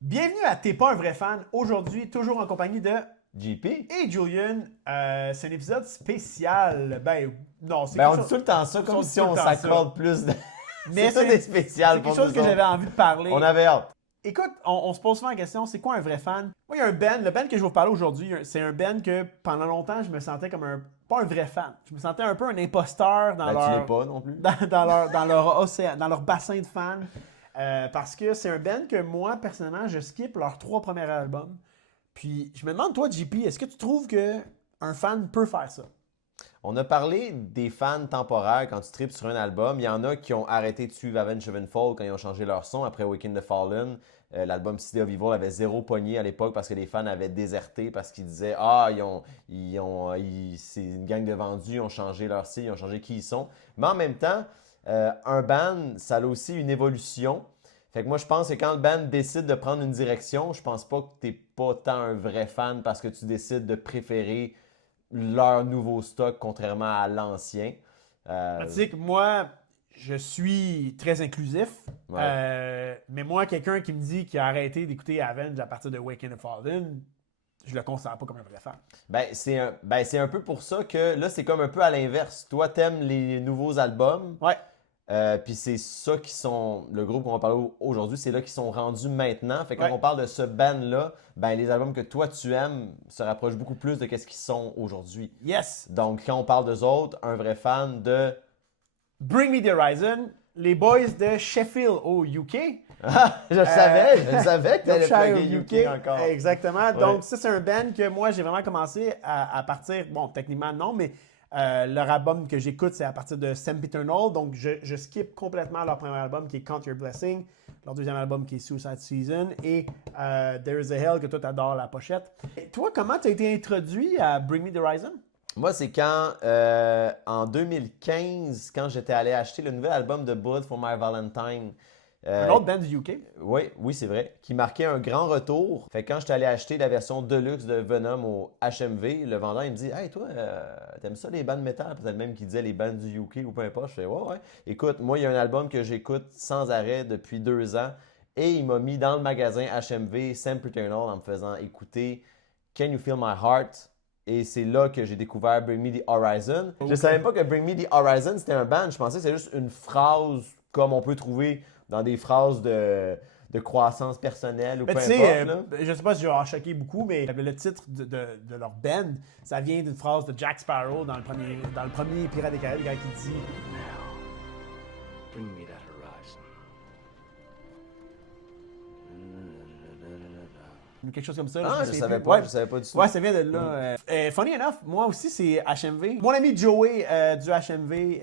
Bienvenue à T'es pas un vrai fan. Aujourd'hui, toujours en compagnie de JP? et Julian. C'est un épisode spécial. Non, c'est Ben, quelque on dit chose. tout le temps ça, On comme dit si tout le on temps s'accorde plus de. Mais C'est tout des spéciales c'est pour quelque chose nous que autres. j'avais envie de parler. On avait hâte. Écoute, on se pose souvent la question, c'est quoi un vrai fan? Moi, il y a un band, le band que je vais vous parler aujourd'hui, c'est un band que pendant longtemps, je me sentais comme pas un vrai fan. Je me sentais un peu un imposteur dans Ben, tu l'es leur, pas non plus. dans leur océan, dans leur bassin de fans. Parce que c'est un band que moi, personnellement, je skip leurs 3 premiers albums. Puis je me demande, toi, JP, est-ce que tu trouves que un fan peut faire ça? On a parlé des fans temporaires quand tu tripes sur un album. Il y en a qui ont arrêté de suivre Avenged Sevenfold quand ils ont changé leur son après Waking the Fallen. L'album City of Evil avait 0 poignée à l'époque parce que les fans avaient déserté parce qu'ils disaient Ah, c'est une gang de vendus, ils ont changé leur style, ils ont changé qui ils sont. Mais en même temps, un band, ça a aussi une évolution. Fait que moi, je pense que quand le band décide de prendre une direction, je pense pas que tu n'es pas tant un vrai fan parce que tu décides de préférer leur nouveau stock contrairement à l'ancien. Tu sais que moi, je suis très inclusif. Ouais. Mais moi, quelqu'un qui me dit qu'il a arrêté d'écouter Avenged à partir de Waking the Fallen, je le considère pas comme un vrai fan. C'est un peu pour ça que là, c'est comme un peu à l'inverse. Toi, t'aimes les nouveaux albums, Ouais. puis c'est ça qui sont, le groupe qu'on va parler aujourd'hui, c'est là qu'ils sont rendus maintenant. Fait que quand Ouais. on parle de ce band-là, ben les albums que toi tu aimes se rapprochent beaucoup plus de ce qu'ils sont aujourd'hui. Yes. Donc quand on parle d'eux autres, un vrai fan de... Bring Me the Horizon, les boys de Sheffield au UK. je savais que tu allais Yorkshire plugger au UK encore. Exactement. Ouais. Donc, ça, c'est un band que moi, j'ai vraiment commencé à partir. Bon, techniquement, non, mais leur album que j'écoute, c'est à partir de Sempiternal. Donc, je skip complètement leur premier album qui est Count Your Blessing, leur deuxième album qui est Suicide Season et There is a Hell que toi, t'adores la pochette. Et toi, comment tu as été introduit à Bring Me the Horizon? Moi, c'est quand, en 2015, quand j'étais allé acheter le nouvel album de Bullet for My Valentine. Un autre band du UK. Oui, c'est vrai. Qui marquait un grand retour. Fait que quand j'étais allé acheter la version deluxe de Venom au HMV, le vendeur, il me dit Hey, toi, t'aimes ça les bandes métal? Peut-être même qu'il disait les bandes du UK ou peu importe. Je fais Ouais. Écoute, moi, il y a un album que j'écoute sans arrêt depuis 2 ans. Et il m'a mis dans le magasin HMV Sempiternal en me faisant écouter Can You Feel My Heart? Et c'est là que j'ai découvert Bring Me the Horizon. Je ne savais même pas que Bring Me the Horizon, c'était un band. Je pensais que c'était juste une phrase comme on peut trouver dans des phrases de croissance personnelle ou peu Tu importe. sais, Là. je sais pas si je vais en choquer beaucoup, mais le titre de leur band, ça vient d'une phrase de Jack Sparrow dans le premier Pirates des Caraïbes, quand il dit Bring me that horizon. ou quelque chose comme ça. là, Ah, me je souviens savais plus. pas, Ouais. je savais pas du tout. Ouais, ça vient de là. Funny enough, moi aussi, c'est HMV. Mon ami Joey du HMV,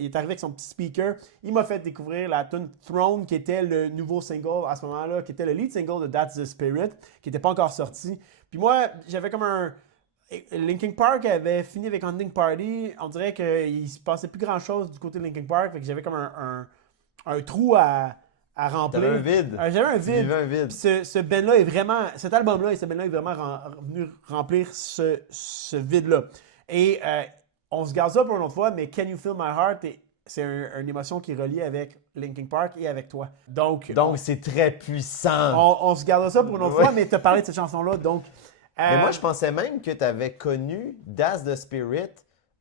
il est arrivé avec son petit speaker. Il m'a fait découvrir la tune Throne, qui était le nouveau single à ce moment-là, qui était le lead single de That's the Spirit, qui n'était pas encore sorti. Puis moi, j'avais comme un... Linkin Park avait fini avec Hunting Party. On dirait qu'il se passait plus grand-chose du côté de Linkin Park. Fait que j'avais comme un trou à remplir. T'avais un vide. J'avais un Tu vide. vivais un vide. Puis ce band-là est vraiment... Cet album-là et ce band-là est vraiment venu remplir ce vide-là. Et on se garde ça pour une autre fois, mais Can You Feel My Heart, c'est une émotion qui est reliée avec Linkin Park et avec toi. Donc C'est très puissant. on se gardera ça pour une autre Ouais. fois, mais tu as parlé de cette chanson-là, donc... Mais moi, je pensais même que tu avais connu Das the Spirit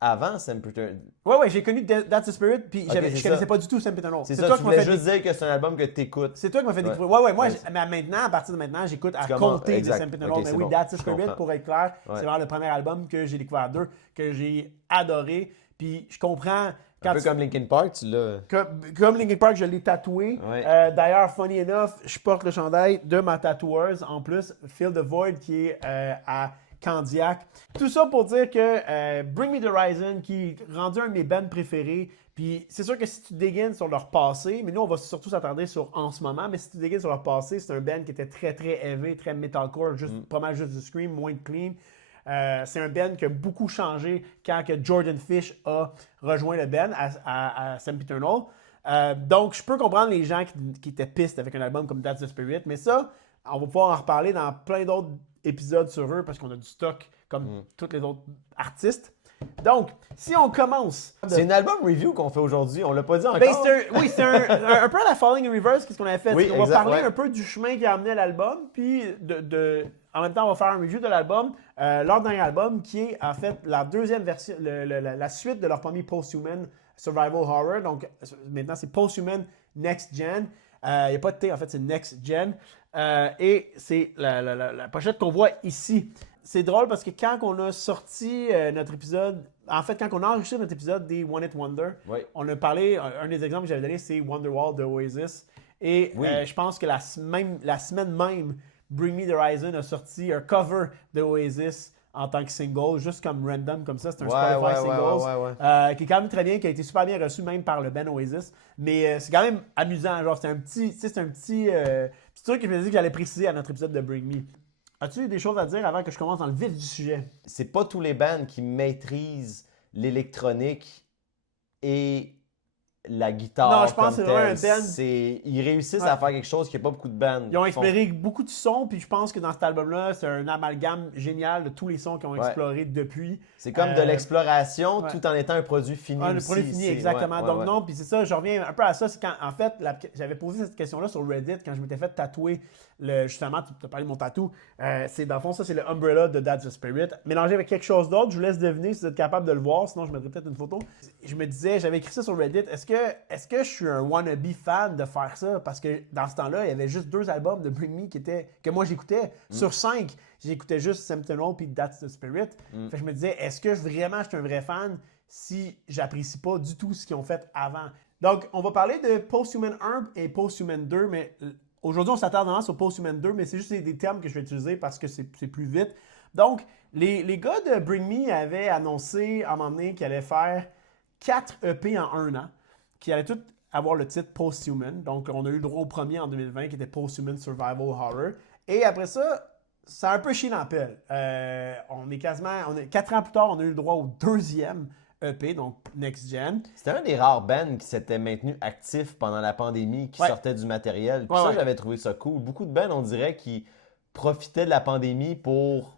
avant Sempiternal. Ouais, j'ai connu That's the Spirit, puis Ok, je c'est connaissais ça. pas du tout Sempiternal. C'est ça, toi tu qui m'as voulais fait juste dire que c'est un album que tu écoutes. C'est toi qui m'as fait Ouais. découvrir. Ouais, moi, Ouais. mais maintenant, à partir de maintenant, j'écoute à commences- compter de exact. Sempiternal. Ok, Mais c'est oui, bon. That's the Je Spirit, comprends. pour être clair, Ouais. c'est vraiment le premier album que j'ai découvert d'eux, que j'ai adoré. Puis je comprends... Un peu comme Linkin Park, tu l'as. Comme Linkin Park, je l'ai tatoué. Ouais. D'ailleurs, funny enough, je porte le chandail de ma tatoueuse en plus, Phil the Void, qui est à Candiac. Tout ça pour dire que Bring Me the Horizon, qui est rendu un de mes bands préférés, puis c'est sûr que si tu dégaines sur leur passé, mais nous on va surtout s'attarder sur en ce moment, mais si tu dégaines sur leur passé, c'est un band qui était très très heavy, très metalcore, pas mal juste du scream, moins de clean. C'est un band qui a beaucoup changé quand que Jordan Fish a rejoint le band à Sempiternal. Donc, je peux comprendre les gens qui étaient pistes avec un album comme That's the Spirit, mais ça, on va pouvoir en reparler dans plein d'autres épisodes sur eux parce qu'on a du stock comme tous les autres artistes. Donc, si on commence... C'est un album review qu'on fait aujourd'hui, on l'a pas dit encore. Ben, c'est un peu à la Falling in Reverse, qu'est-ce qu'on avait fait. Oui, On va exact, parler ouais. un peu du chemin qui a amené à l'album, puis en même temps, on va faire un review de l'album, leur dernier album, qui est en fait la deuxième version, la suite de leur premier Post-Human Survival Horror. Donc, maintenant, c'est Post-Human Next Gen. Il n'y a pas de T, en fait, c'est Next Gen. Et c'est la pochette qu'on voit ici. C'est drôle parce que quand on a sorti notre épisode, en fait, quand on a enregistré notre épisode des One Hit Wonder, Oui. on a parlé, un des exemples que j'avais donné, c'est Wonderwall de Oasis. Et Oui. je pense que la semaine même, Bring Me the Horizon a sorti un cover de Oasis en tant que single, juste comme random, comme ça. C'est un Spotify Singles qui est quand même très bien, qui a été super bien reçu même par le band Oasis. Mais c'est quand même amusant. Genre, c'est un petit truc que je me disais que j'allais préciser à notre épisode de Bring Me. As-tu eu des choses à dire avant que je commence dans le vif du sujet? C'est pas tous les bands qui maîtrisent l'électronique et la guitare. Non, je pense comme que c'est vraiment telle. un band. Ils réussissent Ouais. à faire quelque chose qu'il n'y a pas beaucoup de bands. Ils ont qui font. exploré beaucoup de sons, puis je pense que dans cet album-là, c'est un amalgame génial de tous les sons qu'ils ont explorés depuis. C'est comme de l'exploration ouais. tout en étant un produit fini. Le aussi. produit fini, C'est- exactement. ouais, Donc ouais. non, puis c'est ça, je reviens un peu à ça. C'est quand, en fait, j'avais posé cette question-là sur Reddit quand je m'étais fait tatouer, justement, tu as parlé de mon tatou. C'est dans le fond, ça, c'est le Umbrella de Dad's the Spirit. Mélangé avec quelque chose d'autre, je vous laisse deviner si vous êtes capable de le voir, sinon je mettrai peut-être une photo. Je me disais, j'avais écrit ça sur Reddit, est-ce que je suis un wannabe fan de faire ça? Parce que dans ce temps-là, il y avait juste 2 albums de Bring Me que moi j'écoutais. Sur 5, j'écoutais juste Sentinel puis That's the Spirit. Fait que je me disais, est-ce que vraiment je suis un vrai fan si j'apprécie pas du tout ce qu'ils ont fait avant? Donc, on va parler de Post-Human 1 et Post-Human 2, mais aujourd'hui, on s'attarde vraiment sur Post-Human 2, mais c'est juste des termes que je vais utiliser parce que c'est plus vite. Donc, les gars de Bring Me avaient annoncé à un moment donné qu'ils allaient faire 4 EP en 1 an, qui allaient tous avoir le titre Post-Human. Donc, on a eu le droit au premier en 2020 qui était Post-Human Survival Horror. Et après ça, ça a un peu chié dans la pelle. 4 ans plus tard, on a eu le droit au deuxième EP, donc Next Gen. C'était un des rares bands qui s'était maintenu actif pendant la pandémie, qui sortait du matériel. Puis ça, j'avais trouvé ça cool. Beaucoup de bands, on dirait, qui profitaient de la pandémie pour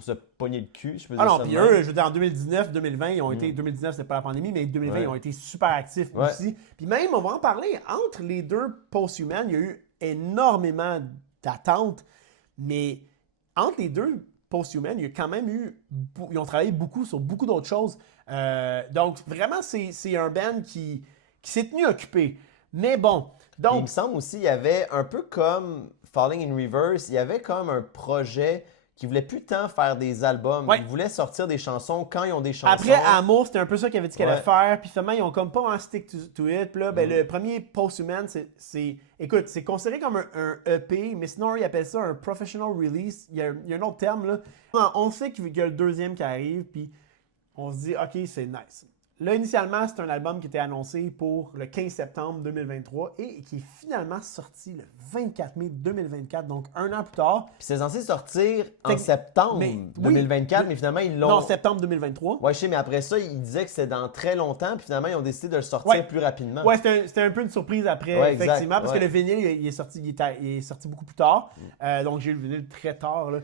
se pogner le cul, je peux dire ça. Puis eux, je veux dire, en 2019, 2020, ils ont été... 2019, c'est pas la pandémie, mais 2020, ils ont été super actifs aussi. Puis même, on va en parler, entre les deux Post-Human, il y a eu énormément d'attentes, mais entre les deux Post-Human, il y a quand même eu... Ils ont travaillé beaucoup sur beaucoup d'autres choses. Donc, vraiment, c'est un band qui s'est tenu occupé. Mais bon, donc... Il me semble aussi, il y avait un peu comme Falling in Reverse, il y avait comme un projet qui voulait plus tant faire des albums. Ils voulaient sortir des chansons quand ils ont des chansons. Après Amour, c'était un peu ça qu'ils avaient dit qu'ils allaient faire. Puis finalement, ils ont comme pas vraiment stick to it. Puis là, le premier Post-Human, écoute, c'est considéré comme un EP, mais sinon, ils appellent ça un professional release. Il y a un autre terme, là. On sait qu'il y a le deuxième qui arrive, puis on se dit, OK, c'est nice. Là, initialement, c'est un album qui était annoncé pour le 15 septembre 2023 et qui est finalement sorti le 24 mai 2024, donc 1 an plus tard. Puis c'est censé sortir en septembre 2024, mais finalement, ils l'ont... Non, septembre 2023. Ouais, je sais, mais après ça, ils disaient que c'était dans très longtemps, puis finalement, ils ont décidé de le sortir plus rapidement. Ouais, c'était un peu une surprise après, effectivement, parce que le vinyle, il est sorti beaucoup plus tard. Donc, j'ai eu le vinyle très tard, là.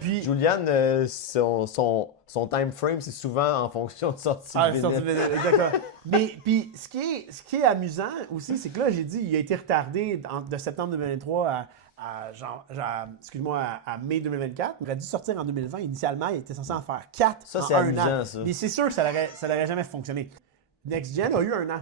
Puis, Julian, son time frame, c'est souvent en fonction de sortie de vinyle. D'accord. Mais puis, ce qui est amusant aussi, c'est que là, j'ai dit, il a été retardé de septembre 2023 à mai 2024. Il aurait dû sortir en 2020. Initialement, il était censé en faire 4 ça, en c'est un amusant, an. ça. Mais c'est sûr que ça n'aurait jamais fonctionné. Next Gen a eu 1 an.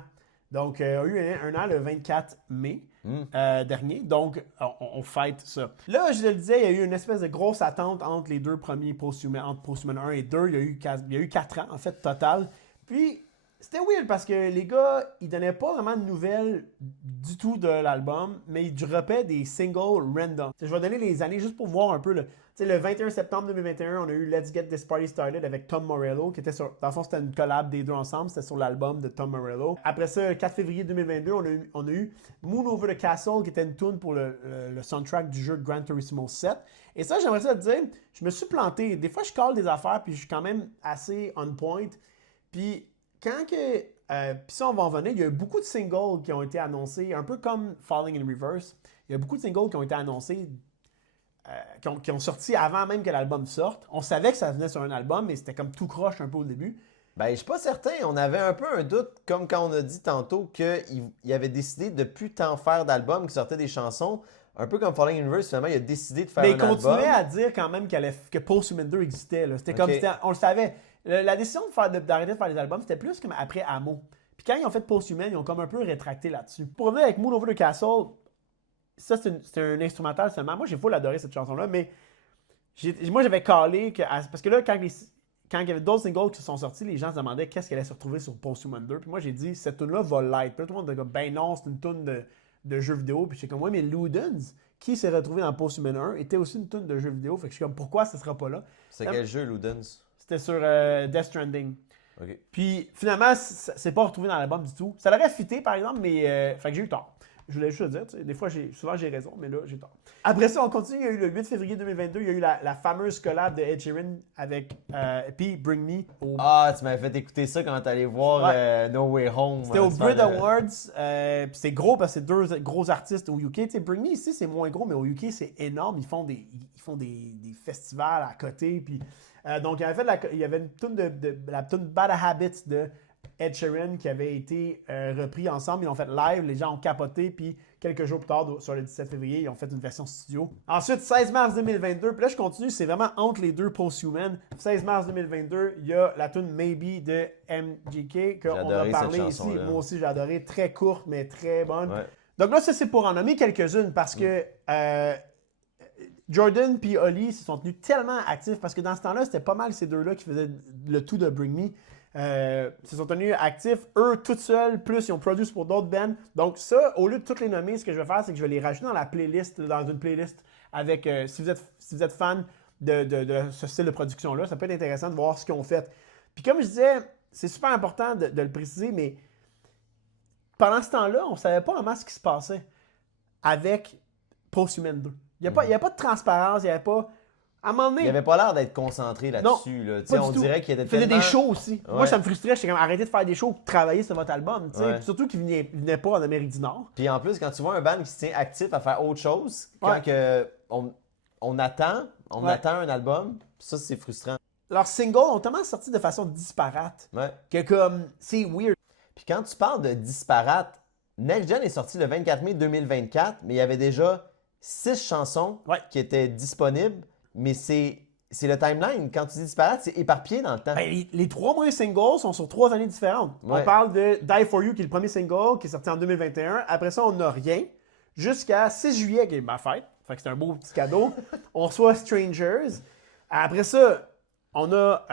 Donc, a eu un an le 24 mai dernier. Donc, on fête ça. Là, je le disais, il y a eu une espèce de grosse attente entre les deux premiers Post-Human, entre Post-Human 1 et 2. Il y a eu 4 ans, en fait, total. Puis, c'était weird parce que les gars, ils donnaient pas vraiment de nouvelles du tout de l'album, mais ils droppaient des singles random. Je vais donner les années juste pour voir un peu. Le 21 septembre 2021, on a eu Let's Get This Party Started avec Tom Morello, qui était dans le fond, c'était une collab des deux ensemble, c'était sur l'album de Tom Morello. Après ça, le 4 février 2022, on a eu Moon Over the Castle, qui était une tune pour le soundtrack du jeu Gran Turismo 7. Et ça, j'aimerais ça te dire, je me suis planté. Des fois, je cale des affaires, puis je suis quand même assez on point. Puis quand que... puis ça, on va en venir. Il y a eu beaucoup de singles qui ont été annoncés, un peu comme Falling in Reverse. Il y a beaucoup de singles qui ont été annoncés qui ont sorti avant même que l'album sorte. On savait que ça venait sur un album, mais c'était comme tout croche un peu au début. Ben, je suis pas certain. On avait un peu un doute, comme quand on a dit tantôt, qu'il avait décidé de plus tant faire d'albums, qu'il sortait des chansons. Un peu comme Falling Universe, finalement, il a décidé de faire Mais un il continuait album. à dire quand même que Post-Human 2 existait. Là. C'était Ok. comme, on le savait. La décision d'arrêter de faire des albums, c'était plus comme après Amo. Puis quand ils ont fait Post-Human, ils ont comme un peu rétracté là-dessus. Pour revenir avec Moon Over the Castle, ça c'est un instrumental seulement. Moi j'ai full adoré cette chanson-là, mais moi j'avais calé que. Parce que là, quand il y avait d'autres singles qui se sont sortis, les gens se demandaient qu'est-ce qu'elle allait se retrouver sur Post-Human 2. Puis moi j'ai dit, cette tune-là va l'être. Puis là, tout le monde était comme, ben non, c'est une tune de jeu vidéo. Puis j'étais comme, ouais, mais Ludens, qui s'est retrouvé dans Post-Human 1, était aussi une tune de jeu vidéo. Fait que je suis comme, pourquoi ça sera pas là? C'est quel jeu, Ludens? C'était sur Death Stranding. Ok. Puis finalement, c'est pas retrouvé dans l'album du tout. Ça l'aurait fité par exemple, mais fait que j'ai eu tort. Je voulais juste le dire, tu sais, des fois, souvent j'ai raison, mais là, j'ai tort. Après ça, on continue. Il y a eu le 8 février 2022, il y a eu la fameuse collab de Ed Sheeran avec puis Bring Me au. Ah, tu m'avais fait écouter ça quand t'allais voir No Way Home. C'était au Brit Awards. Puis c'est gros parce que c'est deux gros artistes au UK. Tu sais, Bring Me ici, c'est moins gros, mais au UK, c'est énorme. Ils font des festivals à côté. Puis, donc, il y avait une tune la tune Bad Habits de Ed Sheeran qui avait été repris ensemble. Ils l'ont fait live, les gens ont capoté, puis quelques jours plus tard, sur le 17 février, ils ont fait une version studio. Ensuite, 16 mars 2022, puis là je continue, c'est vraiment entre les deux Post-Human. 16 mars 2022, il y a la tune Maybe de MGK, qu'on a parlé ici. Moi aussi, j'ai adoré, très courte, mais très bonne. Ouais. Donc là, ça c'est pour en nommer quelques-unes, parce que Jordan puis Oli se sont tenus tellement actifs, parce que dans ce temps-là, c'était pas mal ces deux-là qui faisaient le tout de Bring Me. Se sont tenus actifs, eux, tout seuls, plus ils ont produit pour d'autres bands. Donc ça, au lieu de toutes les nommer, ce que je vais faire, c'est que je vais les rajouter dans une playlist avec, si vous êtes fan de ce style de production-là, ça peut être intéressant de voir ce qu'ils ont fait. Puis comme je disais, c'est super important de le préciser, mais pendant ce temps-là, on ne savait pas vraiment ce qui se passait avec Post-Human 2. Il n'y avait pas de transparence, il n'y avait pas... À un moment donné, Il avait pas l'air d'être concentré là-dessus. Là. pas On du tout. dirait qu'il était Il faisait tellement... des shows aussi. Ouais. Moi, ça me frustrait. J'étais comme, arrêtez de faire des shows, travailler sur votre album. Ouais. Surtout qu'il venait pas en Amérique du Nord. Puis en plus, quand tu vois un band qui se tient actif à faire autre chose, quand Ouais. que on attend un album, ça c'est frustrant. Leurs singles ont tellement sorti de façon disparate Ouais. que comme, c'est weird. Puis quand tu parles de disparate, Next Gen est sorti le 24 mai 2024, mais il y avait déjà 6 chansons Ouais. qui étaient disponibles, mais c'est le timeline. Quand tu dis disparate, c'est éparpillé dans le temps. Ben, les 3 premiers singles sont sur 3 années différentes. Ouais. On parle de Die For You, qui est le premier single, qui est sorti en 2021. Après ça, on n'a rien. Jusqu'à 6 juillet, qui est ma fête. Fait que c'est un beau petit cadeau. On reçoit Strangers. Après ça, on a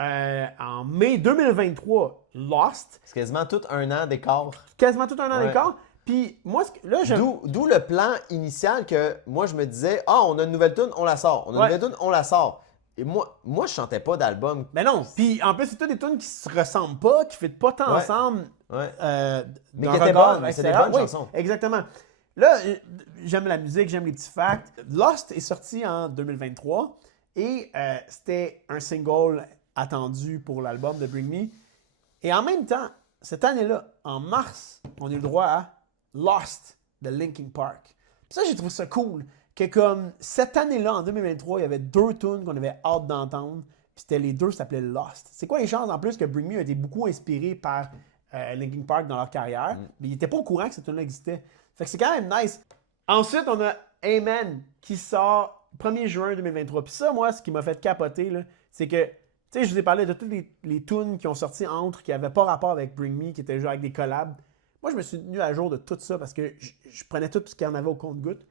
en mai 2023, Lost. C'est quasiment tout un an d'écart. Quasiment tout un an Ouais. d'écart. Puis moi, là, D'où le plan initial que moi je me disais, on a une nouvelle tune, on la sort. On a une Ouais. nouvelle tune, on la sort. Et moi je chantais pas d'album. Mais non. Puis en plus, c'est toutes des tunes qui se ressemblent pas, qui ne pas tant Ouais. ensemble. Ouais. Mais qui étaient bonnes, mais c'est des bonnes chansons. Exactement. Là, j'aime la musique, j'aime les petits facts. Lost est sorti en 2023 et c'était un single attendu pour l'album de Bring Me. Et en même temps, cette année-là, en mars, on a eu le droit à Lost de Linkin Park. Puis ça, j'ai trouvé ça cool. Que comme cette année-là, en 2023, il y avait 2 tunes qu'on avait hâte d'entendre. Puis c'était les deux s'appelaient Lost. C'est quoi les chances en plus que Bring Me a été beaucoup inspiré par Linkin Park dans leur carrière, mais ils n'étaient pas au courant que cette tune-là existait. Fait que c'est quand même nice. Ensuite, on a Amen qui sort 1er juin 2023. Puis ça, moi, ce qui m'a fait capoter, là, c'est que, tu sais, je vous ai parlé de toutes les tunes qui ont sorti entre, qui n'avaient pas rapport avec Bring Me, qui étaient genre avec des collabs. Moi, je me suis tenu à jour de tout ça parce que je prenais tout ce qu'il y en avait au compte-gouttes.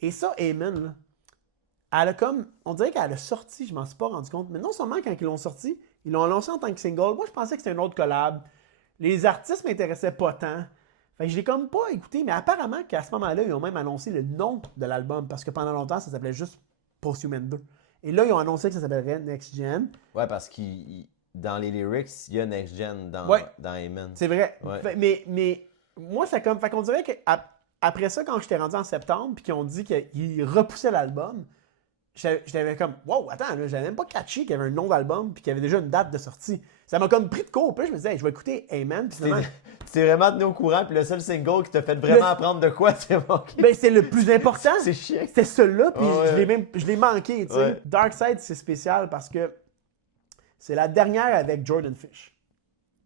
Et ça, Amen, là, elle a comme, on dirait qu'elle a sorti, je m'en suis pas rendu compte, mais non seulement quand ils l'ont sorti, ils l'ont lancé en tant que single. Moi, je pensais que c'était une autre collab. Les artistes m'intéressaient pas tant. Fait que je l'ai comme pas écouté, mais apparemment qu'à ce moment-là, ils ont même annoncé le nom de l'album parce que pendant longtemps, ça s'appelait juste Post-Human 2. Et là, ils ont annoncé que ça s'appellerait Next Gen. Ouais, parce que dans les lyrics, il y a Next Gen dans Amen. C'est vrai. Ouais. Mais moi, c'est comme. Fait qu'on dirait qu'après ça, quand j'étais rendu en septembre, puis qu'ils ont dit qu'ils repoussaient l'album, j'avais comme, wow, attends, là, j'avais même pas catché qu'il y avait un nom d'album puis qu'il y avait déjà une date de sortie. Ça m'a comme pris de court. Puis je me disais, hey, je vais écouter Amen. Puis finalement, Tu t'es vraiment tenu au courant, puis le seul single qui t'a fait vraiment apprendre de quoi, c'est manqué. ben, c'est le plus important. C'est chiant. C'était celui-là, puis Ouais. je l'ai manqué. Tu sais. Ouais. Dark Side, c'est spécial parce que c'est la dernière avec Jordan Fish.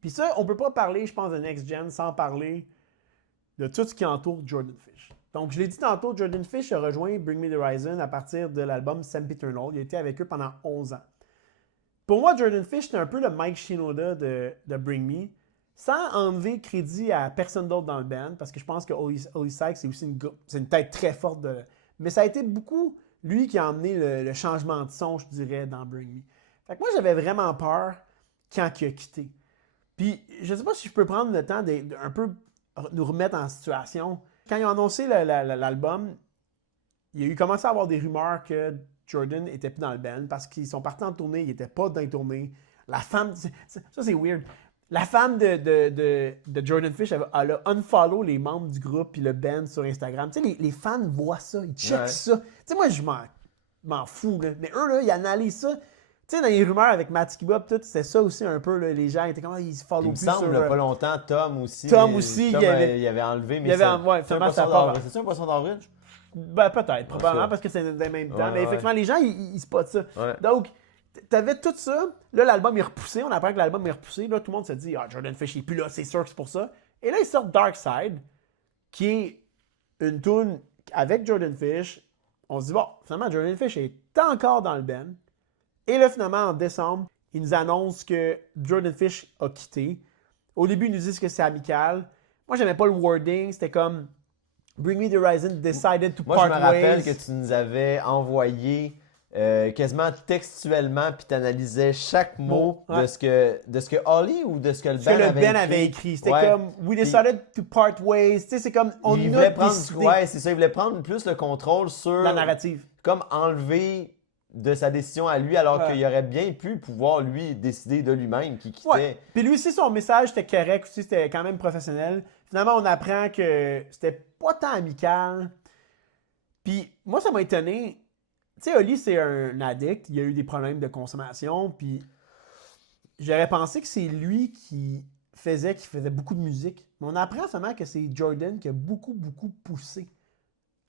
Puis ça, on peut pas parler, je pense, de Next Gen sans parler de tout ce qui entoure Jordan Fish. Donc, je l'ai dit tantôt, Jordan Fish a rejoint Bring Me the Horizon à partir de l'album Sempiternal. Il a été avec eux pendant 11 ans. Pour moi, Jordan Fish, c'était un peu le Mike Shinoda de Bring Me, sans enlever crédit à personne d'autre dans le band, parce que je pense que Oli Sykes, c'est aussi une tête très forte. Mais ça a été beaucoup lui qui a emmené le changement de son, je dirais, dans Bring Me. Fait que moi, j'avais vraiment peur quand il a quitté. Puis, je ne sais pas si je peux prendre le temps d'un peu nous remettre en situation. Quand ils ont annoncé l'album, il y a eu commencé à avoir des rumeurs que Jordan était plus dans le band parce qu'ils sont partis en tournée, ils n'étaient pas dans les tournées. La femme, ça c'est weird. La femme de Jordan Fish, elle a unfollow les membres du groupe puis le band sur Instagram. Tu sais, les fans voient ça, ils checkent ça. Tu sais, moi, je m'en fous, là. Mais eux, là, ils analysent ça. Tu sais, dans les rumeurs avec Matt Skiba, tout, c'était ça aussi un peu, là, les gens étaient comme, ils se follow Il me plus semble, sur... pas longtemps, Tom aussi. Tom aussi, Tom, il avait enlevé, mais il avait ouais, c'est un finalement, ça poisson part. d'avril. C'est un poisson d'avril? Ben, peut-être, probablement, ça. parce que c'est dans le même temps. Ouais, mais effectivement, les gens, ils spotent ça. Ouais. Donc, t'avais tout ça. Là, l'album est repoussé. On apprend que l'album est repoussé. Là, tout le monde se dit, ah, Jordan Fish n'est plus là, c'est sûr que c'est pour ça. Et là, ils sortent Dark Side, qui est une tune avec Jordan Fish. On se dit, bon, finalement, Jordan Fish est encore dans le band. Et là, finalement, en décembre, ils nous annoncent que Jordan Fish a quitté. Au début, ils nous disent que c'est amical. Moi, j'aimais pas le wording. C'était comme Bring Me the Horizon decided to Moi, je part me rappelle ways. que tu nous avais envoyé quasiment textuellement, puis tu analysais chaque mot Ouais. de ce que Holly ou de ce que le Ce Ben que le avait Ben écrit. avait écrit. C'était Ouais. comme We decided to part ways. Tu sais, c'est comme on Il a voulait prendre, décidé ouais, c'est ça, il voulait prendre plus le contrôle sur la narrative. comme enlever de sa décision à lui, alors Ouais. qu'il aurait bien pu pouvoir, lui, décider de lui-même qui quittait. Ouais. Puis lui aussi, son message était correct aussi, c'était quand même professionnel. Finalement, on apprend que c'était pas tant amical. Puis moi, ça m'a étonné. Tu sais, Oli, c'est un addict. Il a eu des problèmes de consommation. Puis j'aurais pensé que c'est lui qui faisait beaucoup de musique. Mais on apprend seulement que c'est Jordan qui a beaucoup, beaucoup poussé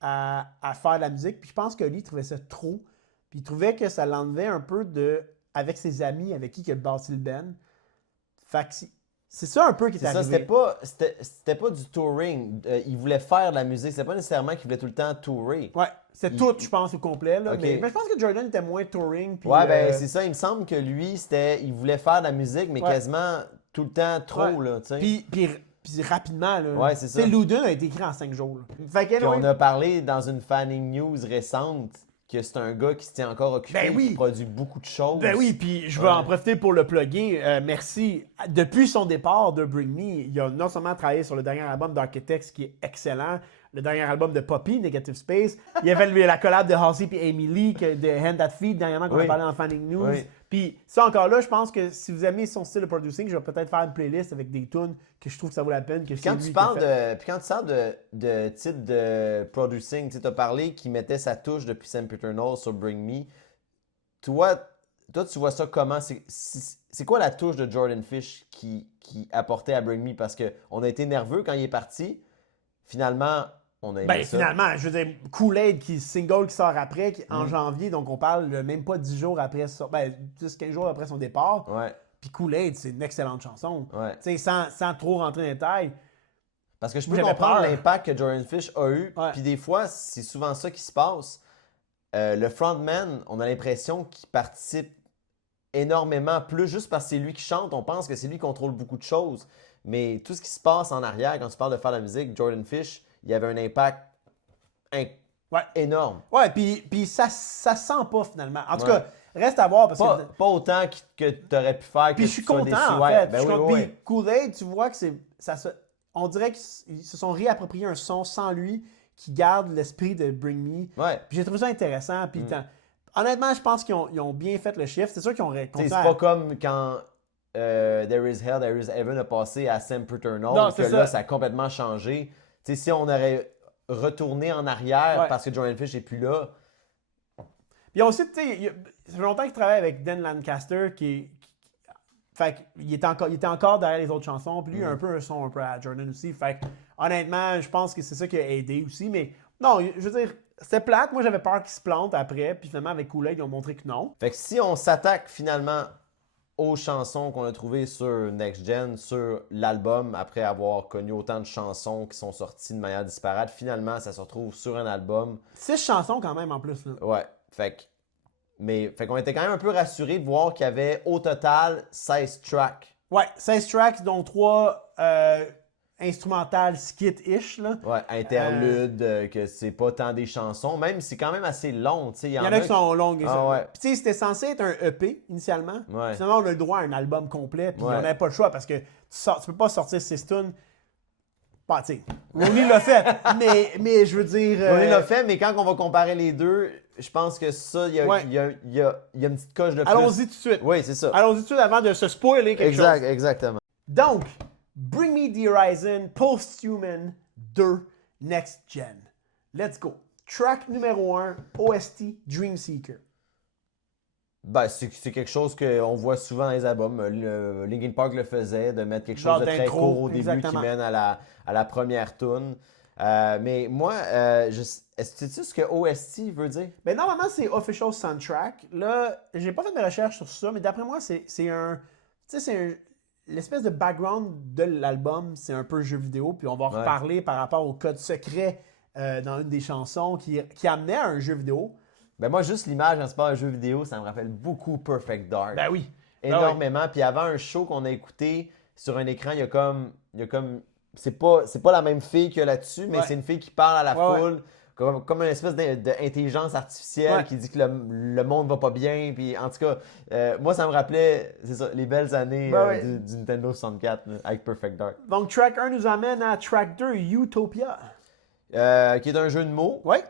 à faire de la musique. Puis je pense que Oli trouvait ça trop. Puis il trouvait que ça l'enlevait un peu avec ses amis avec qui il a bâti le band. Fait que c'est ça un peu qui est C'est ça, arrivé. c'était pas du touring. Il voulait faire de la musique. C'était pas nécessairement qu'il voulait tout le temps tourer. Ouais, c'est tout, je pense, au complet. Là. Ok. Mais je pense que Jordan était moins touring. Puis, Ouais, ben c'est ça. Il me semble que lui, il voulait faire de la musique, mais Ouais. quasiment tout le temps trop, Ouais. là, tu sais. Puis rapidement. Là. Ouais, c'est ça. Tu sais, Loudon a été écrit en 5 jours. Là. Fait que, Puis on anyway, a parlé dans une Fanning News récente que c'est un gars qui se tient encore occupé, Ben oui. qui produit beaucoup de choses. ben oui, puis je veux Ouais. en profiter pour le plugger. Merci. Depuis son départ de Bring Me, il a non seulement travaillé sur le dernier album d'Architects qui est excellent, le dernier album de Poppy, Negative Space. Il y avait la collab de Halsey et Amy Lee, de Hand That Feed, dernièrement, qu'on Oui. a parlé en Fanning News. Oui. Puis ça encore là, je pense que si vous aimez son style de producing, je vais peut-être faire une playlist avec des tunes que je trouve que ça vaut la peine. Que Puis quand c'est tu lui qui a parles fait. puis quand tu parles de type de producing, tu as parlé qu'il mettait sa touche depuis Sempiternal sur Bring Me. Toi, tu vois ça comment? C'est quoi la touche de Jordan Fish qui apportait à Bring Me? Parce qu'on a été nerveux quand il est parti. Finalement, on a aimé Ben ça. finalement, je veux dire, Kool-Aid, single qui sort après, en janvier, donc on parle de même pas 10 jours après, 10-15 jours après son départ. Ouais, Puis Kool-Aid, c'est une excellente chanson. ouais. Tu sais, sans trop rentrer dans les détails. Parce que je peux J'avais comprendre peur. l'impact que Jordan Fish a eu. Ouais. Puis des fois, c'est souvent ça qui se passe. Le frontman, on a l'impression qu'il participe énormément plus juste parce que c'est lui qui chante. On pense que c'est lui qui contrôle beaucoup de choses. Mais tout ce qui se passe en arrière, quand tu parles de faire de la musique, Jordan Fish, il y avait un impact Ouais. énorme. Ouais, puis ça se sent pas finalement. En tout Ouais. cas, reste à voir parce que. Pas autant que tu aurais pu faire. Puis que je suis tu sois content déçu. en Ouais, fait. ben Je suis oui, content. oui, Puis Kool-Aid, tu vois que on dirait qu'ils se sont réappropriés un son sans lui qui garde l'esprit de Bring Me. ouais. Puis j'ai trouvé ça intéressant. Puis honnêtement, je pense qu'ils ont bien fait le shift. C'est sûr qu'ils ont T'sais, continué c'est à- pas comme quand There is Hell, There is Heaven a passé à Sempiternal, Non, que c'est là, ça. ça a complètement changé. T'sais, si on aurait retourné en arrière Ouais. parce que Jordan Fish n'est plus là, Il y a aussi, tu sais, ça fait longtemps qu'il travaille avec Dan Lancaster, fait qu'il était encore derrière les autres chansons, puis lui, il a un peu un son un peu à Jordan aussi. Fait que, honnêtement, je pense que c'est ça qui a aidé aussi. Mais non, je veux dire, c'était plate. Moi, j'avais peur qu'il se plante après, puis finalement, avec Kool-Aid, ils ont montré que non. Fait que si on s'attaque finalement aux chansons qu'on a trouvées sur Next Gen, sur l'album, après avoir connu autant de chansons qui sont sorties de manière disparate, finalement, ça se retrouve sur un album. 6 chansons quand même en plus. Là. Ouais, fait qu'on était quand même un peu rassurés de voir qu'il y avait au total 16 tracks. Ouais, 16 tracks, dont 3 instrumentales skit-ish. Là. Ouais, interludes, que c'est pas tant des chansons, même si c'est quand même assez long, tu sais. Il y en a qui sont longues. Ah ouais. Puis tu sais, c'était censé être un EP initialement. Ouais. Finalement, on a le droit à un album complet, puis Ouais. on n'avait pas le choix parce que tu peux pas sortir 6 tunes. Pas, tu sais, Ronnie l'a fait, mais je veux dire... On l'a fait, mais quand on va comparer les deux, je pense que ça, il y a une petite coche de plus. Allons-y tout de suite. Oui, c'est ça. Allons-y tout de suite avant de se spoiler quelque chose. Exactement. Donc, Bring Me the Horizon, Post-Human 2, Next Gen. Let's go. Track numéro 1, OST, Dream Seeker. Ben, c'est quelque chose qu'on voit souvent dans les albums. Linkin Park le faisait, de mettre quelque chose de très d'intro, court au début exactement. qui mène à la première tune. Mais moi, est-ce que tu sais ce que OST veut dire? Ben, normalement, c'est Official Soundtrack. Là, j'ai pas fait de recherche sur ça, mais d'après moi, c'est un... Tu sais, l'espèce de background de l'album, c'est un peu jeu vidéo, puis on va en reparler par rapport au code secret dans une des chansons qui amenait à un jeu vidéo. Ben moi, juste l'image en sport un jeu vidéo, ça me rappelle beaucoup Perfect Dark. Ben oui. Énormément. Puis avant un show qu'on a écouté sur un écran, il y a comme c'est pas la même fille qu'il y a là-dessus, mais c'est une fille qui parle à la foule. Comme une espèce d'intelligence artificielle qui dit que le monde va pas bien. Puis en tout cas, moi, ça me rappelait, c'est ça, les belles années du Nintendo 64 là, avec Perfect Dark. Donc, track 1 nous amène à track 2, Utopia. Qui est un jeu de mots. Ouais.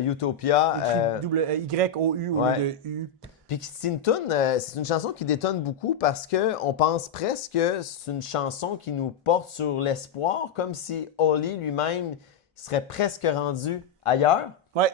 Utopia. Y-O-U au lieu de U. Puis c'est une chanson qui détonne beaucoup parce qu'on pense presque que c'est une chanson qui nous porte sur l'espoir, comme si Oli lui-même serait presque rendu ailleurs. Ouais.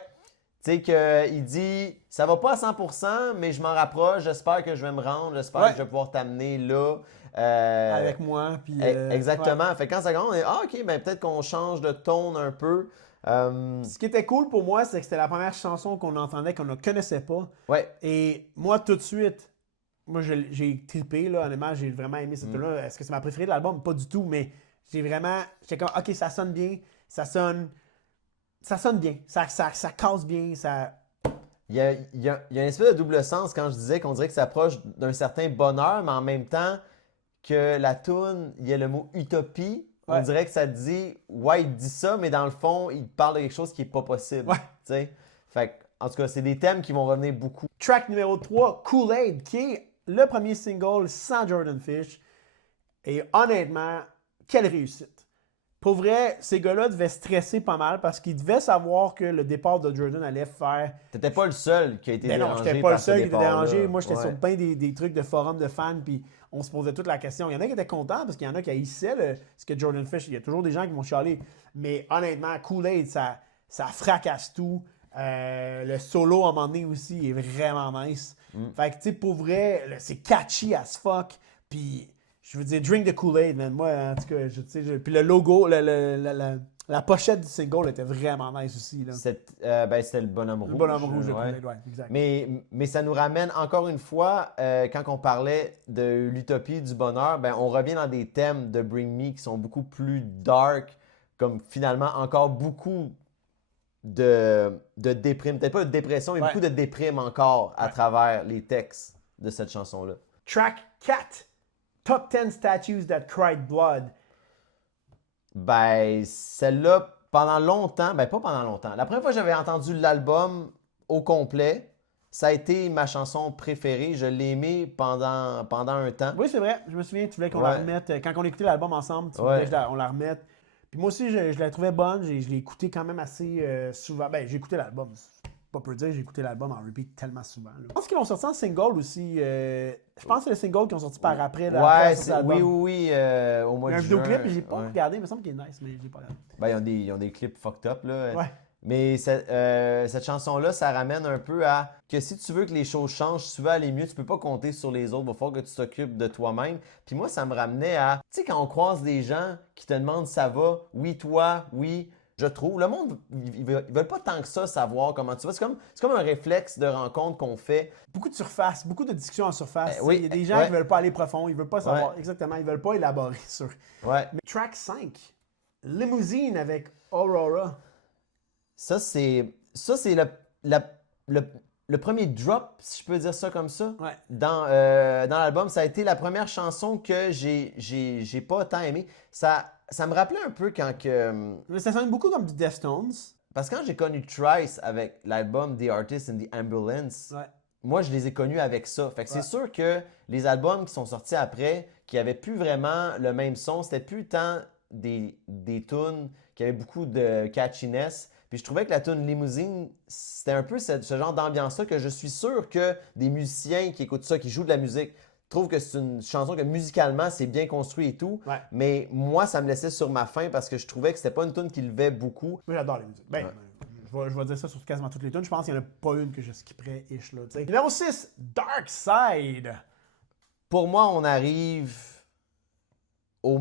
Tu sais, qu'il dit « ça va pas à 100%, mais je m'en rapproche, j'espère que je vais me rendre, j'espère que je vais pouvoir t'amener là. » Avec moi. Puis, exactement. Fait que quand ça commence, on est « ah, ok, ben peut-être qu'on change de tone un peu. » Ce qui était cool pour moi, c'est que c'était la première chanson qu'on entendait, qu'on ne connaissait pas. Ouais. Et moi, tout de suite, j'ai trippé, là, honnêtement, j'ai vraiment aimé cette tune-là. Est-ce que c'est ma préférée de l'album? Pas du tout, mais j'étais comme, ok, ça sonne bien, ça sonne bien, ça casse bien, ça... Il y a une espèce de double sens quand je disais qu'on dirait que ça approche d'un certain bonheur, mais en même temps que la toune, il y a le mot utopie. On dirait que ça dit, il dit ça, mais dans le fond, il parle de quelque chose qui n'est pas possible. Fait que, en tout cas, c'est des thèmes qui vont revenir beaucoup. Track numéro 3, Kool-Aid, qui est le premier single sans Jordan Fish. Et honnêtement, quelle réussite. Pour vrai, ces gars-là devaient stresser pas mal parce qu'ils devaient savoir que le départ de Jordan allait faire... T'étais pas le seul qui a été dérangé. Non, j'étais pas le seul qui était départ-là. dérangé. Moi, j'étais sur plein des trucs de forums de fans, puis on se posait toute la question. Il y en a qui étaient contents parce qu'il y en a qui haïssaient ce que Jordan Fish. Il y a toujours des gens qui vont chialer. Mais honnêtement, Kool-Aid, ça fracasse tout. Le solo, à un moment donné aussi, est vraiment nice. Fait que, tu sais, pour vrai, c'est catchy as fuck. Puis... Je veux dire, drink the Kool-Aid, man. Moi, en tout cas, puis le logo, la pochette du single était vraiment nice aussi. C'était le bonhomme rouge. Le bonhomme rouge de Kool-Aid, exact. Mais ça nous ramène encore une fois, quand on parlait de l'utopie, du bonheur, on revient dans des thèmes de Bring Me qui sont beaucoup plus dark, comme finalement encore beaucoup de déprime. Peut-être pas de dépression, mais beaucoup de déprime encore à travers les textes de cette chanson-là. Track 4. Top 10 statues that cried blood. Celle-là, pendant longtemps, pas pendant longtemps. La première fois que j'avais entendu l'album au complet, ça a été ma chanson préférée. Je l'ai aimée pendant un temps. Oui, c'est vrai. Je me souviens, tu voulais qu'on la remette. Quand on écoutait l'album ensemble, tu voulais qu'on la remette. Puis moi aussi, je la trouvais bonne. Je l'ai écouté quand même assez souvent. J'ai écouté l'album. Pas peu dire, j'ai écouté l'album en repeat tellement souvent. Là. Je pense qu'ils l'ont sorti en single aussi. Je pense que c'est le single qu'ils ont sorti par après. Oui, au mois de juin. Il y a un vidéoclip, j'ai pas regardé, il me semble qu'il est nice, mais je l'ai pas regardé. Ils ont des clips fucked up, là. Ouais. Mais cette chanson-là, ça ramène un peu à que si tu veux que les choses changent, si tu veux aller mieux, tu peux pas compter sur les autres. Il va falloir que tu t'occupes de toi-même. Puis moi, ça me ramenait à, tu sais, quand on croise des gens qui te demandent ça va, oui, toi, oui, je trouve. Le monde, ils veulent pas tant que ça savoir comment tu vas. C'est comme un réflexe de rencontre qu'on fait. Beaucoup de surface, beaucoup de discussions en surface. Oui, Il y a des gens qui veulent pas aller profond, ils veulent pas savoir Ouais. exactement, ils veulent pas élaborer sur. Ouais. Mais track 5, Limousine avec Aurora. Ça, c'est le premier drop, si je peux dire ça comme ça, Ouais. dans l'album. Ça a été la première chanson que j'ai pas tant aimé. Ça me rappelait un peu quand que... Mais ça sonne beaucoup comme du Deftones. Parce que quand j'ai connu Trice avec l'album The Artist in the Ambulance, Ouais. moi, je les ai connus avec ça. Fait que Ouais. c'est sûr que les albums qui sont sortis après, qui n'avaient plus vraiment le même son, c'était plus tant des tunes qui avaient beaucoup de catchiness. Puis je trouvais que la tune Limousine, c'était un peu ce genre d'ambiance-là que je suis sûr que des musiciens qui écoutent ça, qui jouent de la musique, trouvent que c'est une chanson que musicalement, c'est bien construit et tout. Ouais. Mais moi, ça me laissait sur ma faim parce que je trouvais que c'était pas une tune qui levait beaucoup. Moi, j'adore les musiques. Ben, Ouais. je vais dire ça sur quasiment toutes les tunes. Je pense qu'il n'y en a pas une que je skipperais, ish, là, tu sais. Numéro 6, Dark Side. Pour moi, on arrive au...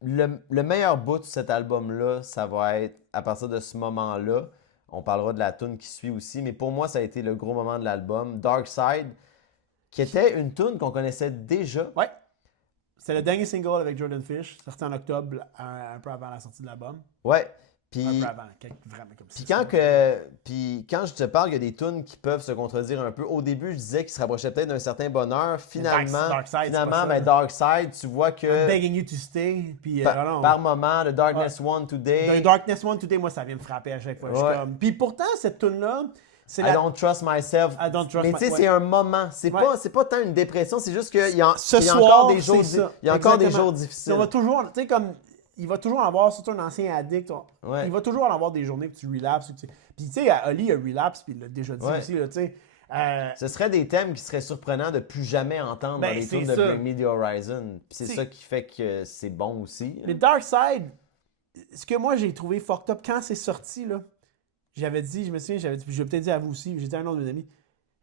Le meilleur bout de cet album-là, ça va être à partir de ce moment-là. On parlera de la tune qui suit aussi, mais pour moi, ça a été le gros moment de l'album. Dark Side, qui était une tune qu'on connaissait déjà. Ouais. C'est le dernier single avec Jordan Fish, sorti en octobre, un peu avant la sortie de l'album. Ouais. Un Puis, peu avant, vraiment comme ça. puis quand je te parle, il y a des tunes qui peuvent se contredire un peu. Au début, je disais qu'ils se rapprochaient peut-être d'un certain bonheur. Finalement, Dark Side, c'est pas ça, ben, là. Dark Side, tu vois I'm que begging you to stay. Puis, non. par moment, The Darkness One The Today, Darkness One Today, moi, ça vient me frapper à chaque fois. Je suis Ouais. comme... Puis pourtant, cette tune-là, c'est I la... Don't Trust Myself. I Don't Trust Mais tu sais, My- c'est un moment. C'est Ouais. pas tant une dépression, c'est juste qu'il y a, Ce il y a soir, encore des jours, c'est ça. il y a encore des Exactement. jours On difficiles. va toujours, tu sais, comme, il va toujours en avoir, surtout un ancien addict, Ouais. il va toujours en avoir des journées où tu relapses. Puis, tu sais, Oli a relapse, puis il l'a déjà dit Ouais. aussi, là, tu sais. Ce serait des thèmes qui seraient surprenants de plus jamais entendre Ben, dans les c'est tunes de ça. Bring Me the Horizon. Puis c'est T'sais- ça qui fait que c'est bon aussi. Mais Dark Side, ce que moi j'ai trouvé fucked up quand c'est sorti, là, j'avais dit, je me souviens, j'avais dit, puis je l'ai peut-être dit à vous aussi, j'ai dit à un autre de mes amis,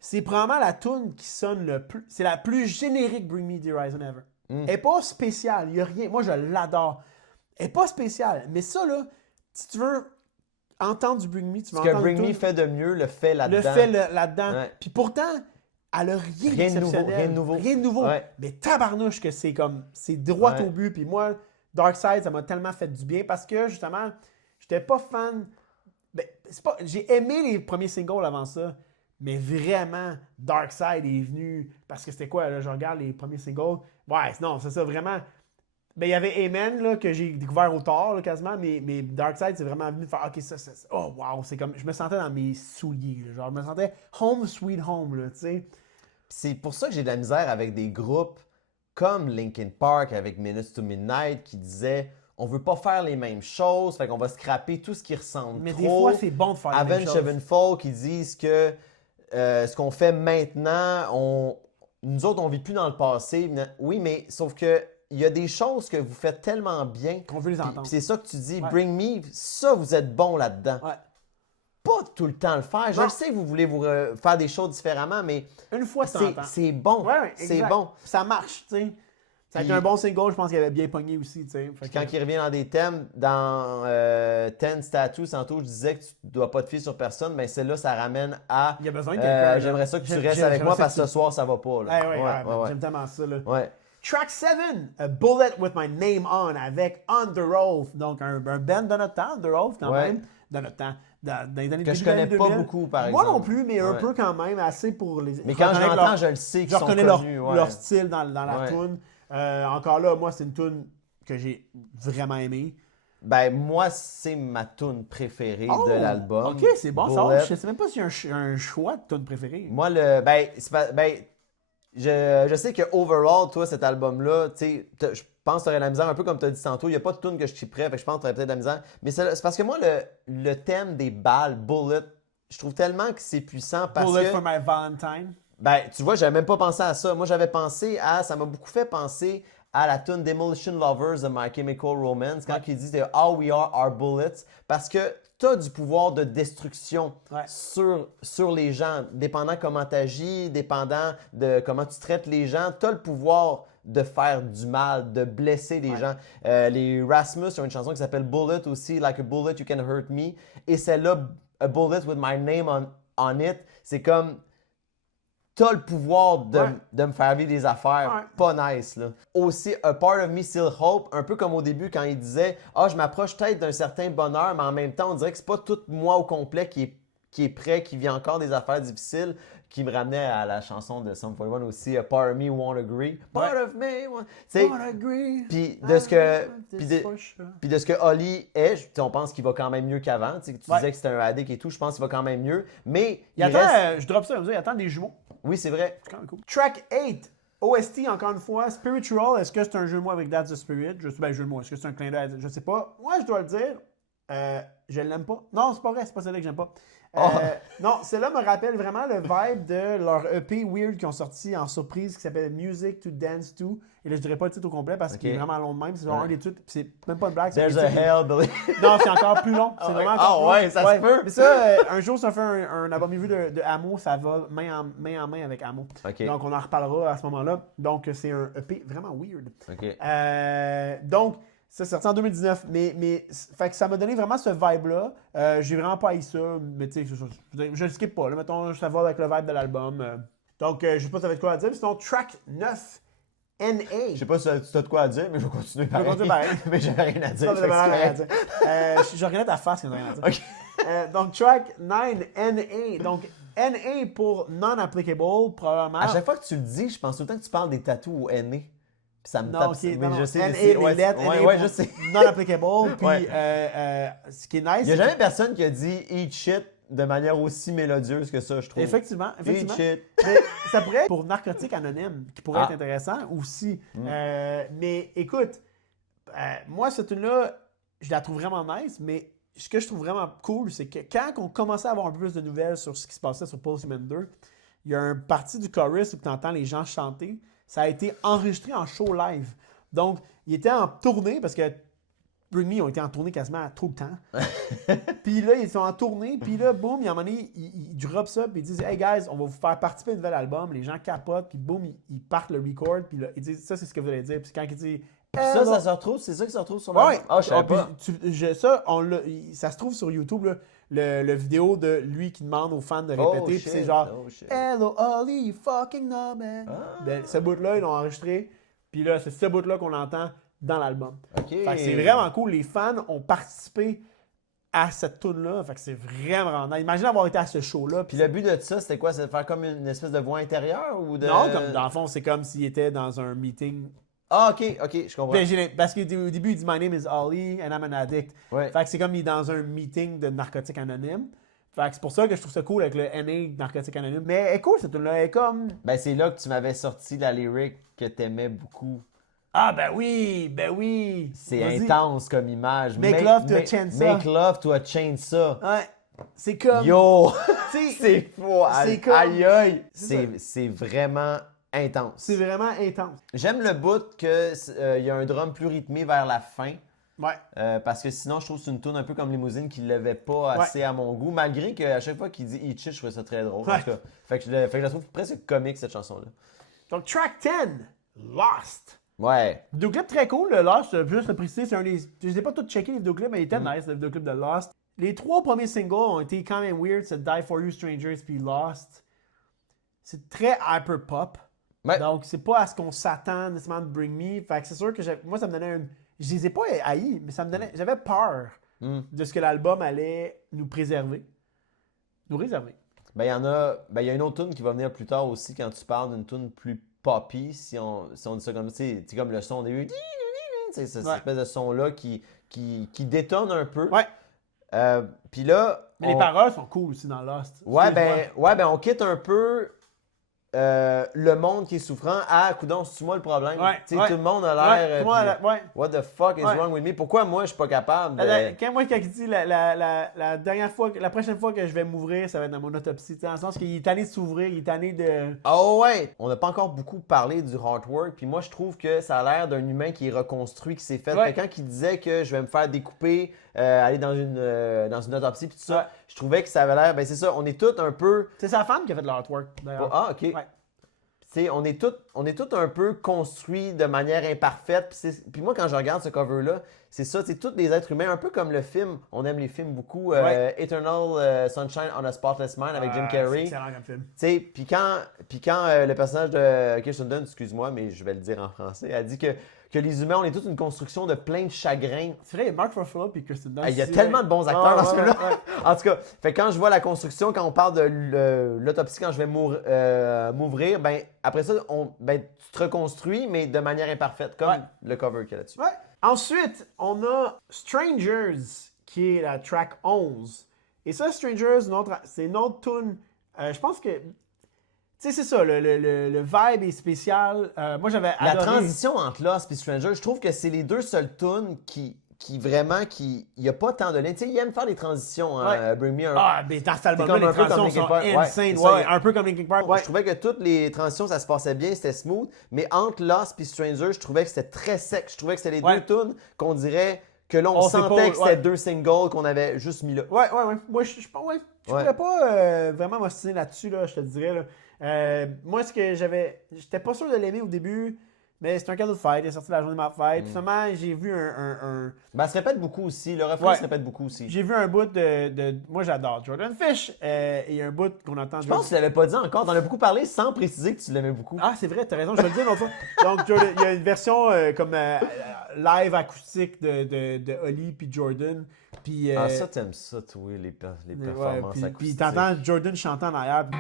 c'est probablement la tune qui sonne le plus, c'est la plus générique Bring Me the Horizon ever. Elle n'est pas spéciale, il n'y a rien, moi je l'adore. Elle n'est pas spéciale, mais ça là, si tu veux entendre du Bring Me, tu vas Ce que entendre Bring une Me tune, fait de mieux, le fait là-dedans. le fait là-dedans. Ouais. Puis pourtant, elle a rien Rien de d'exceptionnel. nouveau, rien de nouveau. Rien de nouveau. Ouais. Mais tabarnouche que c'est comme, c'est droit Ouais. au but. Puis moi, Dark Side, ça m'a tellement fait du bien parce que justement, j'étais pas fan. Ben, j'ai aimé les premiers singles avant ça, mais vraiment, Dark Side est venu parce que c'était quoi, là, je regarde les premiers singles. Ouais, non, c'est ça, vraiment. Ben, il y avait Amen là, que j'ai découvert au tard là, quasiment, mais Dark Side, c'est vraiment venu faire OK, ça. Oh, wow, c'est comme. Je me sentais dans mes souliers. Là, genre, je me sentais home sweet home, là, tu sais. C'est pour ça que j'ai de la misère avec des groupes comme Linkin Park avec Minutes to Midnight qui disaient on veut pas faire les mêmes choses, fait qu'on va scraper tout ce qui ressemble Mais trop. des fois, c'est bon de faire les mêmes Avenged choses. Sevenfold qui disent que ce qu'on fait maintenant, nous autres, on vit plus dans le passé. Oui, mais sauf que il y a des choses que vous faites tellement bien. Qu'on veut les Puis entendre. c'est ça que tu dis, Ouais. Bring Me, ça, vous êtes bon là-dedans. Ouais. Pas tout le temps le faire. Je Non. le sais que vous voulez vous faire des choses différemment, mais Une fois, tu t'entends. c'est bon. Ouais, c'est exact. bon. Ça marche, tu sais. Ça a été Puis- un bon single, je pense qu'il avait bien pogné aussi, tu sais. Fait Puis que- quand il revient dans des thèmes, dans Ten Statues, tantôt, je disais que tu ne dois pas te fier sur personne, mais celle-là, ça ramène à. Il y a besoin de quelqu'un, là. J'aimerais ça que tu J'aime- restes j'aime- avec moi j'aimerais parce ça que ce soir, ça va pas. Là. Ouais, j'aime tellement ça, là. Ouais. Track 7, A Bullet with My Name On, avec Under Oath. Donc, un band de notre temps, Under Oath, quand Ouais. même. De notre temps. Dans les années Que je début des connais pas années 2000. beaucoup, par Moi exemple. non plus, mais un Ouais. peu quand même, assez pour les. Mais quand je reconnaître l'entends, leur- je le sais qu'ils je sont reconnais connus. ouais. leur style dans la Ouais. tune. Encore là, moi, c'est une tune que j'ai vraiment aimée. Ben, moi, c'est ma tune préférée Oh, de l'album. OK, c'est bon ça. Bullet. Je sais même pas s'il y a un choix de tune préférée. Moi, je sais que overall, toi, cet album-là, tu sais, je pense que tu aurais de la misère, un peu comme tu as dit tantôt. Il n'y a pas de tune que je suis prêt, fait que je pense que tu aurais peut-être de la misère. Mais c'est parce que moi, le thème des balles, Bullet, je trouve tellement que c'est puissant parce Bullet que. for My Valentine. Ben, tu vois, j'avais même pas pensé à ça. Moi, j'avais pensé à. Ça m'a beaucoup fait penser à la tune Demolition Lovers de My Chemical Romance quand il dit All we are bullets. Parce que tu as du pouvoir de destruction Ouais. sur les gens. Dépendant comment tu agis, dépendant de comment tu traites les gens, tu as le pouvoir de faire du mal, de blesser les gens. Les Rasmus ont une chanson qui s'appelle Bullet aussi, Like a Bullet, You Can Hurt Me. Et celle-là, A Bullet with My Name on It, c'est comme. T'as le pouvoir de me faire vivre des affaires pas nice. Là. Aussi, A Part of Me Still Hope, un peu comme au début quand il disait « Ah, je m'approche peut-être d'un certain bonheur, mais en même temps, on dirait que c'est pas tout moi au complet qui est prêt, qui vit encore des affaires difficiles. » Qui me ramenait à la chanson de Sum 41 aussi, « A Part of Me Won't Agree. » Part of me won't... agree. Puis de ce que Holly est, on pense qu'il va quand même mieux qu'avant. Tu disais que c'était un addict et tout, je pense qu'il va quand même mieux. Mais il attend, je drop ça comme ça, il attend des jumeaux. Oui, c'est vrai. C'est quand même cool. Track 8, OST, encore une fois. Spiritual, est-ce que c'est un jeu de mots avec That's the Spirit? Jeu de mots, est-ce que c'est un clin d'œil? Je sais pas. Moi, je dois le dire, je l'aime pas. Non, c'est pas vrai, c'est pas celle-là que j'aime pas. Non, celle-là me rappelle vraiment le vibe de leur EP Weird qu'ils ont sorti en surprise qui s'appelle Music to Dance To. Et là, je dirais pas le titre au complet parce qu'il est vraiment long de même. C'est genre un des titres, c'est même pas une blague. There's a hell, Billy. Non, c'est encore plus long. C'est vraiment encore plus long. Ouais, ça se peut. Mais ça, un jour, ça fait un album vu de Amo, ça va main en main avec Amo. Okay. Donc, on en reparlera à ce moment-là. Donc, c'est un EP vraiment weird. Okay. Donc, ça, c'est sorti en 2019, mais fait que ça m'a donné vraiment ce vibe-là. J'ai vraiment pas haï ça, mais tu sais, je le skip pas. Là, mettons, ça va avec le vibe de l'album. Donc, je sais pas si ça va être quoi à dire. Sinon, track 9, NA. Je sais pas si tu as de quoi à dire, mais je vais continuer pareil. Mais j'avais rien à dire. Je regarde ta face quand j'ai rien à dire. Okay. Donc, track 9, NA. Donc, NA pour non-applicable, probablement. À chaque fois que tu le dis, je pense tout le temps que tu parles des tatous au NA. Puis ça me non, tape. Okay, mais non, je sais, NA, les lettres, ouais, je sais. Non-applicable. Puis, ce qui est nice. Il n'y a jamais personne qui a dit eat shit de manière aussi mélodieuse que ça, je trouve. Effectivement. Eat shit. Mais ça pourrait être pour narcotique anonyme, qui pourrait être intéressant aussi. Mais écoute, moi, cette tune-là, je la trouve vraiment nice, mais ce que je trouve vraiment cool, c'est que quand on commençait à avoir un peu plus de nouvelles sur ce qui se passait sur Postman 2, il y a une partie du chorus où tu entends les gens chanter. Ça a été enregistré en show live. Donc, il était en tournée parce que Bring Me ont été en tournée quasiment tout le temps. Puis là, ils sont en tournée. Puis là, boum, il y a un moment donné, ils drop ça. Puis ils disent, hey guys, on va vous faire participer à un nouvel album. Les gens capotent. Puis boum, ils partent le record. Puis là, ils disent, ça, c'est ce que vous allez dire. Puis quand ils disent, ça se retrouve, c'est ça qui se retrouve sur la. Ouais. Ah, je savais pas. Ça se trouve sur YouTube, là, le vidéo de lui qui demande aux fans de répéter. Puis c'est genre, Hello, Ollie, you fucking know, man. Ben, ce bout-là, ils l'ont enregistré. Puis là, c'est ce bout-là qu'on entend dans l'album. Okay. Fait que c'est vraiment cool. Les fans ont participé à cette tune-là. Fait que c'est vraiment nice. Imagine avoir été à ce show-là. Puis le but de ça, c'était quoi? C'est de faire comme une espèce de voix intérieure ou de. Non, comme dans le fond, c'est comme s'il était dans un meeting. Ah, ok, je comprends. Parce qu'au début, il dit My name is Ollie and I'm an addict. Ouais. Fait que c'est comme il est dans un meeting de narcotiques anonymes. Fait que c'est pour ça que je trouve ça cool avec le NA narcotiques anonymes. Mais elle est cool, cette tune-là. Elle est comme. Ben, c'est là que tu m'avais sorti la lyric que t'aimais beaucoup. Ah, ben oui. C'est intense comme image. Make love to a chainsaw. Make love to a chainsaw. Ouais. C'est comme. Yo! C'est fou. C'est comme. Aïe aïe. C'est vraiment intense. C'est vraiment intense. J'aime le bout qu'il y a un drum plus rythmé vers la fin. Ouais. Parce que sinon, je trouve que c'est une tune un peu comme Limousine qui ne levait pas assez à mon goût. Malgré qu'à chaque fois qu'il dit Eat Shit, je trouvais ça très drôle. En tout cas. Fait que je la trouve presque comique, cette chanson-là. Donc, track 10, Lost. Ouais. Vidéoclip très cool, le Lost. Juste le préciser, c'est un des. Je les ai pas tous checkés, les vidéoclips, mais il était nice, le vidéoclip de Lost. Les 3 premiers singles ont été quand même weird. C'est Die For You, Strangers, puis Lost. C'est très hyper pop. Ouais. Donc, c'est pas à ce qu'on s'attend nécessairement de Bring Me. Fait que c'est sûr que moi, ça me donnait un. Je les ai pas haïs, mais ça me donnait. J'avais peur de ce que l'album allait nous préserver. Nous réserver. Ben, il y a une autre tune qui va venir plus tard aussi quand tu parles d'une tune plus poppy, si on dit ça comme ça. C'est comme le son au début. C'est cette espèce de son-là qui détonne un peu. Ouais. Puis là. Mais les paroles sont cool aussi dans Lost. Ouais, ben, on quitte un peu le monde qui est souffrant à coudonc, c'est moi le problème. Ouais, Tu sais, ouais. tout le monde a Ouais, l'air. tout le monde a puis, l'air- ouais. What the fuck is Ouais. wrong with me? Pourquoi moi je suis pas capable de. Quand il dit la dernière fois, la prochaine fois que je vais m'ouvrir, ça va être dans mon autopsie. Dans le sens qu'il est tanné de s'ouvrir, il est tanné de. Oh ouais! On n'a pas encore beaucoup parlé du artwork, puis moi je trouve que ça a l'air d'un humain qui est reconstruit, qui s'est fait. Ouais. Quand il disait que je vais me faire découper, aller dans une autopsie, puis tout ça, Ouais. je trouvais que ça avait l'air. Ben c'est ça, on est tous un peu. C'est sa femme qui a fait l'artwork, d'ailleurs. Ah, ok. Ouais. Tu sais, on est tous un peu construits de manière imparfaite. Puis moi, quand je regarde ce cover-là, c'est ça, c'est tous des êtres humains, un peu comme le film. On aime les films beaucoup. Ouais. Eternal Sunshine on a Spotless Mind avec Jim C'est Carrey. excellent comme film. Tu sais, puis quand le personnage de Kirsten Dunst, excuse-moi, mais je vais le dire en français, a dit que les humains, on est toute une construction de plein de chagrins. C'est vrai, il y a Mark Ruffalo et Kirsten Dunst. Il y a aussi, tellement ouais. de bons acteurs dans ce film-là. ouais. En tout cas, fait que quand je vois la construction, quand on parle de l'autopsie, quand je vais m'ouvrir, ben après ça, tu te reconstruis, mais de manière imparfaite, comme Ouais. le cover qu'il y a là-dessus. Ouais. Ensuite, on a Strangers, qui est la track 11. Et ça, Strangers, c'est une autre tune. Je pense que. Tu sais, c'est ça, le vibe est spécial. Moi, j'avais La adoré. transition entre Lost et Stranger, je trouve que c'est les deux seules tunes qui vraiment, il n'y a pas tant de liens. Tu sais, ils aiment faire des transitions, hein, Ouais. Bring Me un. Ah, mais dans cet C'est album-là, comme les un peu comme transitions Linkin sont Park. Ouais, insane. c'est ça, Ouais, il y a- un peu comme Linkin Park. Ouais. Je trouvais que toutes les transitions, ça se passait bien, c'était smooth. Mais entre Lost et Stranger, je trouvais que c'était très sec. Je trouvais que c'était les Ouais. deux tunes qu'on dirait que là, on On sait sentait pas, que c'était ouais. deux singles qu'on avait juste mis là. Ouais. Moi, je pourrais pas vraiment m'ostiner là-dessus, là, je te dirais. Là. Moi, j'étais pas sûr de l'aimer au début, mais c'est un cadeau de fête. Il est sorti la journée de ma fête. Puis finalement, j'ai vu Ben, ça se répète beaucoup aussi. Le refrain Ouais. se répète beaucoup aussi. j'ai vu un bout de. Moi, j'adore Jordan Fish. Et un bout qu'on entend. Je pense que tu l'avais pas dit encore. T'en as beaucoup parlé sans préciser que tu l'aimais beaucoup. Ah, c'est vrai, t'as raison, je vais le dire une autre fois. Donc, il y a une version comme live acoustique de Holly puis Jordan. Puis, Ah, ça, t'aimes ça, toi, les ouais, performances puis acoustiques. t'entends Jordan chantant en arrière. Puis-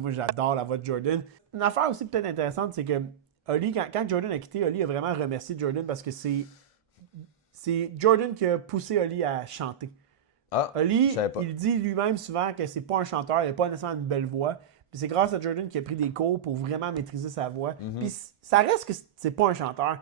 Moi, j'adore la voix de Jordan. Une affaire aussi peut-être intéressante, c'est que Holly, quand Jordan a quitté, Holly a vraiment remercié Jordan parce que c'est Jordan qui a poussé Holly à chanter. Ah, Holly, je savais pas. il dit lui-même souvent que c'est pas un chanteur, il n'a pas nécessairement une belle voix. Puis c'est grâce à Jordan qui a pris des cours pour vraiment maîtriser sa voix. Mhm. Puis ça reste que c'est pas un chanteur.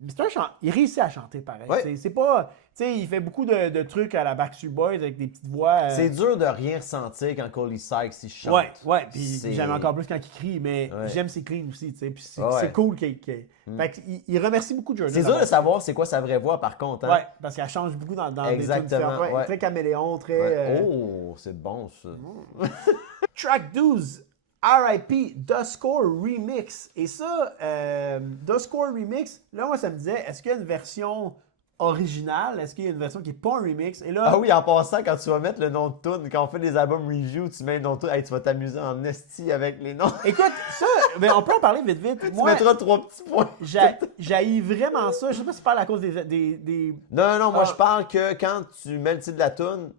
Mais c'est un chanteur. Il réussit à chanter pareil. Ouais. C'est pas. Tu sais, il fait beaucoup de trucs à la Backstreet Boys avec des petites voix. C'est dur de rien ressentir quand Coley Sykes il chante. Ouais, puis C'est- j'aime encore plus quand il crie, mais Ouais. j'aime ses cleans aussi, tu sais, puis c'est Ouais. c'est cool qu'il. Fait qu'il remercie beaucoup Jordan. C'est dur de savoir c'est quoi sa vraie voix, par contre. Hein? Ouais, parce qu'elle change beaucoup dans des trucs Exactement, différents. Ouais, ouais. Très caméléon, très. Ouais. Oh, c'est bon, ça. Track 12, RIP, Duscore Remix. Et ça, Duscore Remix, là, moi, ça me disait, est-ce qu'il y a une version originale? Est-ce qu'il y a une version qui n'est pas un remix? Et là, Ah oui, en passant, quand tu vas mettre le nom de tune, quand on fait des albums review, tu mets le nom de tune, hey, tu vas t'amuser en esti avec les noms. écoute, ça, ben, on peut en parler vite, vite. Tu Moi, mettras 3 petits points. j'haïs vraiment ça. Je sais pas si c'est par à cause des... Non, moi Ah. je parle que quand tu mets le titre de la tune,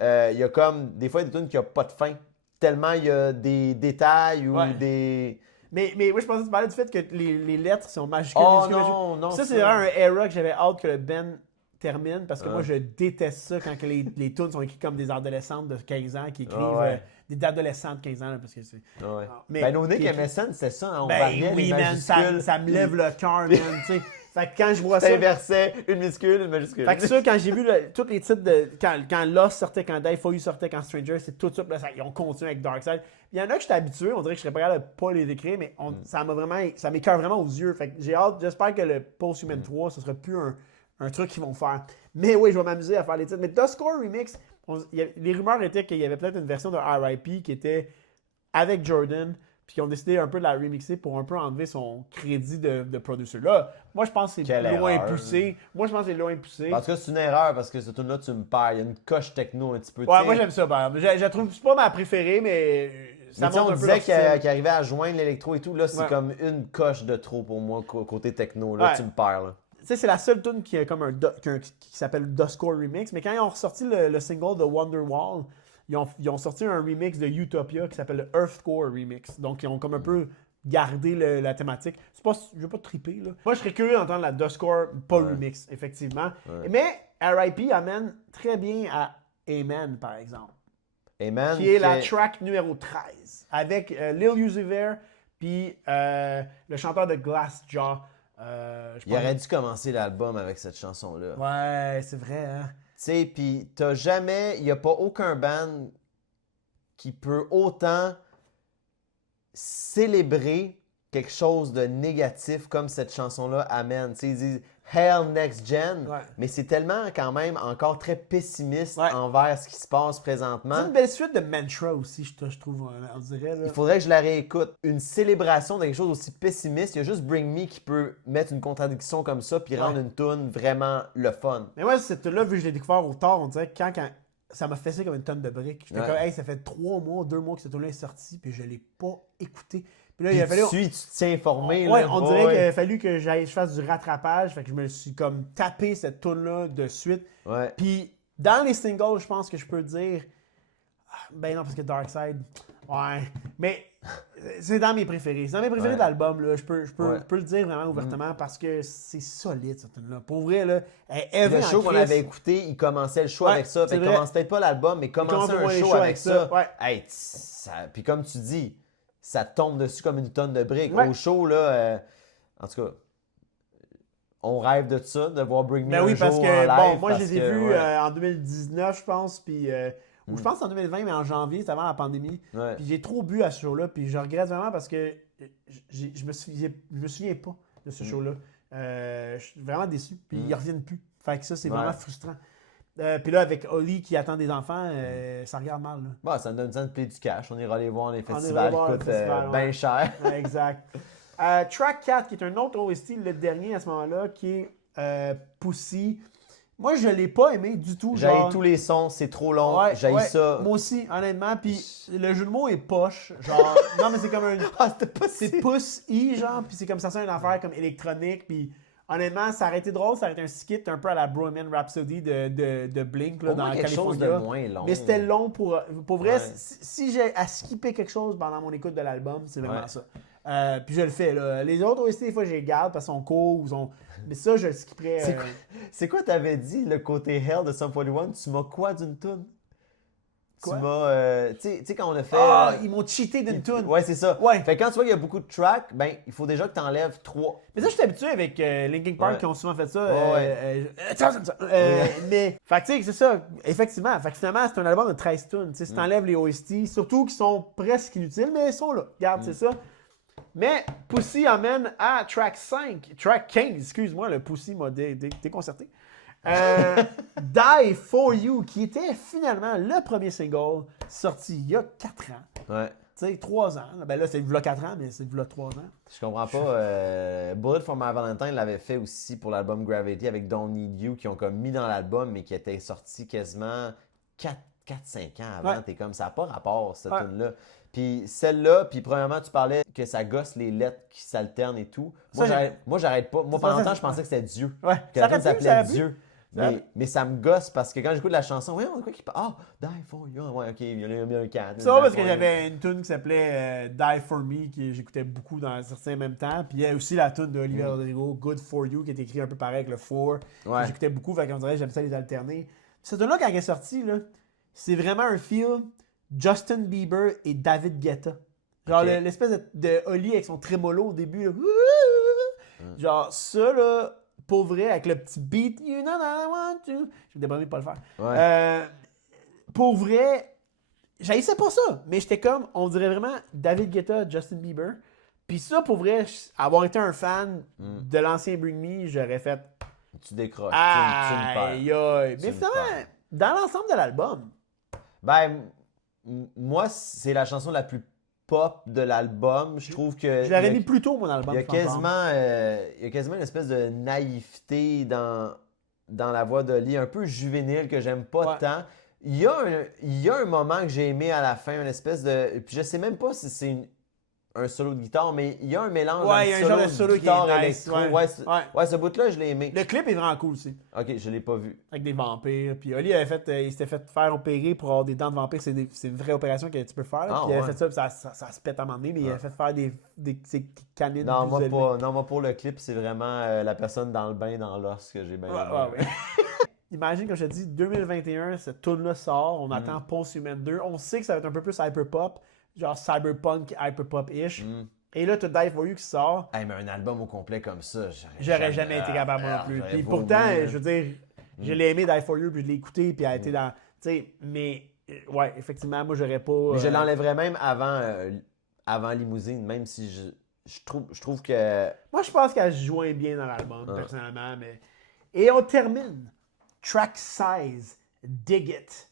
il y a comme des fois des tunes qui n'ont pas de fin. Tellement il y a des détails ou Ouais. des. Mais moi, je pensais que tu parlais du fait que les lettres sont majuscules. Oh minuscules, non. Ça, c'est vraiment un era que j'avais hâte que le Ben termine parce que Ah. moi, je déteste ça quand que les tunes sont écrites comme des adolescentes de 15 ans qui écrivent Ah ouais. des adolescents de 15 ans. Là, parce que c'est... Ouais. Mais- Ben, nos Nick qui- MSN, c'était ça, hein, on Ben variait oui, les man, majuscules. ça me lève le cœur, man, tu sais. Fait que quand je vois ça... T'inversais une minuscule, une majuscule. Fait que ça, quand j'ai vu tous les titres de. Quand Lost sortait, quand Die For You sortait, quand Stranger, c'est tout ça. Puis là, ils ont continué avec Darkseid. Il y en a que j'étais habitué, on dirait que je serais pas capable de pas les écrire, mais ça m'a vraiment. Ça m'écoeure vraiment aux yeux. Fait que j'ai hâte, j'espère que le Post-Human 3, ce sera plus un truc qu'ils vont faire. Mais oui, je vais m'amuser à faire les titres. Mais Duscore Remix, les rumeurs étaient qu'il y avait peut-être une version de RIP qui était avec Jordan, puis qui ont décidé un peu de la remixer pour un peu enlever son crédit de producer. Là, moi, je pense que c'est Quelle loin erreur. poussé. Moi, je pense que c'est loin poussé. En tout cas, c'est une erreur parce que ce tune-là, tu me perds. Il y a une coche techno un petit peu. Ouais, tu moi sais. j'aime ça, par exemple. Je la trouve c'est pas ma préférée, mais ça Mais tu sais, montre on un peu disait leur style. qu'il arrivait à joindre l'électro et tout. Là, c'est Ouais. comme une coche de trop pour moi côté techno. Là, Ouais. tu me perds. Là. Tu sais, c'est la seule tune qui a comme qui s'appelle Dustcore Remix. Mais quand ils ont ressorti le single de Wonderwall, ils ont sorti un remix de Utopia qui s'appelle le Earthcore Remix. Donc, ils ont comme un peu gardé la thématique. Je veux pas triper, là. Moi, je serais curieux d'entendre la Dustcore, pas remix, effectivement. Ouais. Mais R.I.P. amène très bien à Amen, par exemple. Amen. Qui est la track numéro 13. Avec Lil Uzi Vert, puis le chanteur de Glassjaw. Il aurait dû commencer l'album avec cette chanson-là. Ouais, c'est vrai, hein? Tu sais, puis il n'y a pas aucun band qui peut autant célébrer quelque chose de négatif comme cette chanson-là amène. Tu sais, ils disent Hell Next Gen, Ouais. mais c'est tellement quand même encore très pessimiste Ouais. envers ce qui se passe C'est présentement. une belle suite de Mantra aussi, je trouve, on dirait. Là. Il faudrait que je la réécoute. Une célébration de quelque chose aussi pessimiste, il y a juste Bring Me qui peut mettre une contradiction comme ça puis rendre une tune vraiment le fun. Mais moi, cette là vu que je l'ai découvert au tard, on dirait que quand ça m'a fessé comme une tonne de briques. J'étais Ouais. comme, hey, ça fait 3 mois, 2 mois que cette tune-là est sortie, puis je l'ai pas écouté. Puis là, Puis il a fallu. tu te tiens informé. Ouais, là, on boy. dirait qu'il a fallu que je fasse du rattrapage. Fait que je me suis comme tapé cette tune-là de suite. Ouais. Puis dans les singles, je pense que je peux dire. Ben non, parce que Darkside. Ouais. Mais c'est dans mes préférés. C'est dans mes préférés Ouais. de l'album. Là. Je peux Ouais. le dire vraiment ouvertement parce que c'est solide, cette tune-là. Pour vrai, là, elle est Le heavy show en qu'on crise. avait écouté, il commençait le show Ouais, avec ça. c'est Fait qu'il vrai. commence peut-être pas l'album, mais commencer commence au un moins les show shows avec avec ça. ça, ouais. Hey, puis comme tu dis, ça tombe dessus comme une tonne de briques. Ouais. Au show, là, en tout cas, on rêve de ça, de voir Bring Me Ben un oui, parce jour que, en live. bon, moi, je les ai vus ouais. en 2019, je pense, puis... ou je pense en 2020, mais en janvier, c'était avant la pandémie. Ouais. Puis j'ai trop bu à ce show-là, puis je regrette vraiment parce que je me souviens pas de ce show-là. Je suis vraiment déçu, puis ils reviennent plus. Fait que ça, c'est Ouais. vraiment frustrant. Puis là, avec Oli qui attend des enfants, ça regarde mal. Là. Bon, ça nous donne le payer du cash. On ira les voir dans les ira festivals les voir qui dans coûtent les festivals, ouais. bien cher. Ouais, exact. Track 4, qui est un autre OST, le dernier à ce moment-là, qui est Pussy. Moi, je l'ai pas aimé du tout. J'haïs genre- tous les sons, c'est trop long. Ouais, J'haïs ouais, ça. Moi aussi, honnêtement. Puis le jeu de mots est poche. Genre, non, mais c'est comme un. Ah, c'était pas C'est si... Pussy, genre. Puis c'est comme ça, c'est une affaire comme électronique. Puis honnêtement, ça aurait été drôle. Ça aurait été un skit un peu à la Bohemian Rhapsody de Blink là, Au moins dans quelque chose California. de moins long. Mais c'était long pour vrai. Ouais. Si j'ai à skipper quelque chose pendant mon écoute de l'album, c'est vraiment Ouais. ça. Puis je le fais. Là. Les autres OST, des fois, je les garde parce qu'ils sont courts. Mais ça, je le skipperais. C'est quoi t'avais dit, le côté Hell de Sum 41? Tu m'as quoi d'une toune? Quoi? Tu m'as... tu sais, quand on a fait... Ah, ils m'ont cheaté d'une tune. Ouais, c'est ça. Ouais. Fait que quand tu vois qu'il y a beaucoup de tracks, ben, il faut déjà que tu enlèves 3. Mais ça, je suis habitué avec Linkin Park Ouais. qui ont souvent fait ça. Ouais. Mais, fait que tu sais, c'est ça, effectivement. Fait que finalement, c'est un album de 13 tunes. Tu sais, si t'enlèves les OST, surtout qui sont presque inutiles, mais ils sont là. Regarde, c'est ça. Mais Pussy amène à track 5, track 15, excuse-moi, le Pussy m'a déconcerté. Die For You, qui était finalement le premier single sorti il y a 4 ans. Ouais. Tu sais, 3 ans. Ben là, c'est il y a 4 ans, mais c'est il y a 3 ans. Je comprends pas. Bullet for My Valentine l'avait fait aussi pour l'album Gravity avec Don't Need You, qui ont comme mis dans l'album, mais qui était sorti quasiment 4-5 ans avant. Ouais. T'es comme, ça n'a pas rapport, cette Ouais. tune-là. Puis celle-là, puis premièrement, tu parlais que ça gosse les lettres qui s'alternent et tout. Ça, Moi, j'arrête pas. Moi, pendant longtemps, je pensais que c'était Dieu. Ouais. Que la Ça tune aurait pu, ça s'appelait aurait pu. Dieu. Ça aurait Mais ça me gosse parce que quand j'écoute la chanson, ouais, on de quoi qui parle? Ah, Die For You. Ouais, ok, il y en a mis un 4. Ça, parce que j'avais une tune qui s'appelait Die For Me, que j'écoutais beaucoup dans certains mêmes temps. Puis il y a aussi la tune d'Olivier Rodrigo, Good For You, qui est écrit un peu pareil avec le For. Ouais. Que j'écoutais beaucoup, fait qu'on dirait que j'aime ça les alterner. Cette tune-là, quand elle est sortie, là, c'est vraiment un feel Justin Bieber et David Guetta. Genre Ok. l'espèce de Oli avec son trémolo au début. Là. Genre ça, là, pour vrai, avec le petit beat, you know that I want to. Je me débrouille de pas le faire. Ouais. Pour vrai, j'haïssais pas ça, mais j'étais comme, on dirait vraiment David Guetta, Justin Bieber. Puis ça, pour vrai, avoir été un fan de l'ancien Bring Me, j'aurais fait Tu décroches. Tu me perds. aïe aïe. Tu Mais me finalement, perds. dans l'ensemble de l'album, Ben, moi, c'est la chanson la plus pop de l'album. Je trouve que. je l'aurais il y mis a- plus tôt, mon album. il y a quasiment une espèce de naïveté dans la voix d'Oli, un peu juvénile que j'aime pas Ouais. tant. il y a un moment que j'ai aimé à la fin, une espèce de. Puis je sais même pas si c'est un solo de guitare, mais il y a un mélange Ouais, il y a un genre de solo qui guitare est nice. électro. Ouais, ce bout-là, je l'ai aimé. Le clip est vraiment cool aussi. Ok, je l'ai pas vu. Avec des vampires. Puis Oli avait fait, il s'était fait faire opérer pour avoir des dents de vampire. C'est une vraie opération que tu peux faire. Là. Ah, Puis il avait ouais. fait ça, puis ça se pète à un moment donné, mais il avait fait faire ces canines. Non, plus moi élevées. pas. Non, moi pour le clip, c'est vraiment la personne dans le bain, dans l'os que j'ai bien aimé. Ouais. Imagine, comme je te dis, 2021, cette tune-là sort, on attend Posthuman 2. On sait que ça va être un peu plus hyperpop, genre cyberpunk, hyperpop-ish. Et là, tu as Die For You qui sort. Hey, mais un album au complet comme ça, J'aurais jamais été capable moi non plus. j'aurais Puis vomi, pourtant, là. je veux dire, je l'ai aimé Die For You, puis je l'ai écouté, puis elle a été dans. Tu sais, mais ouais, effectivement, moi, j'aurais pas. Mais je l'enlèverais même avant Limousine, même si je trouve que. Moi, je pense qu'elle se joint bien dans l'album, personnellement. Mais... Et on termine. Track 16, Dig It.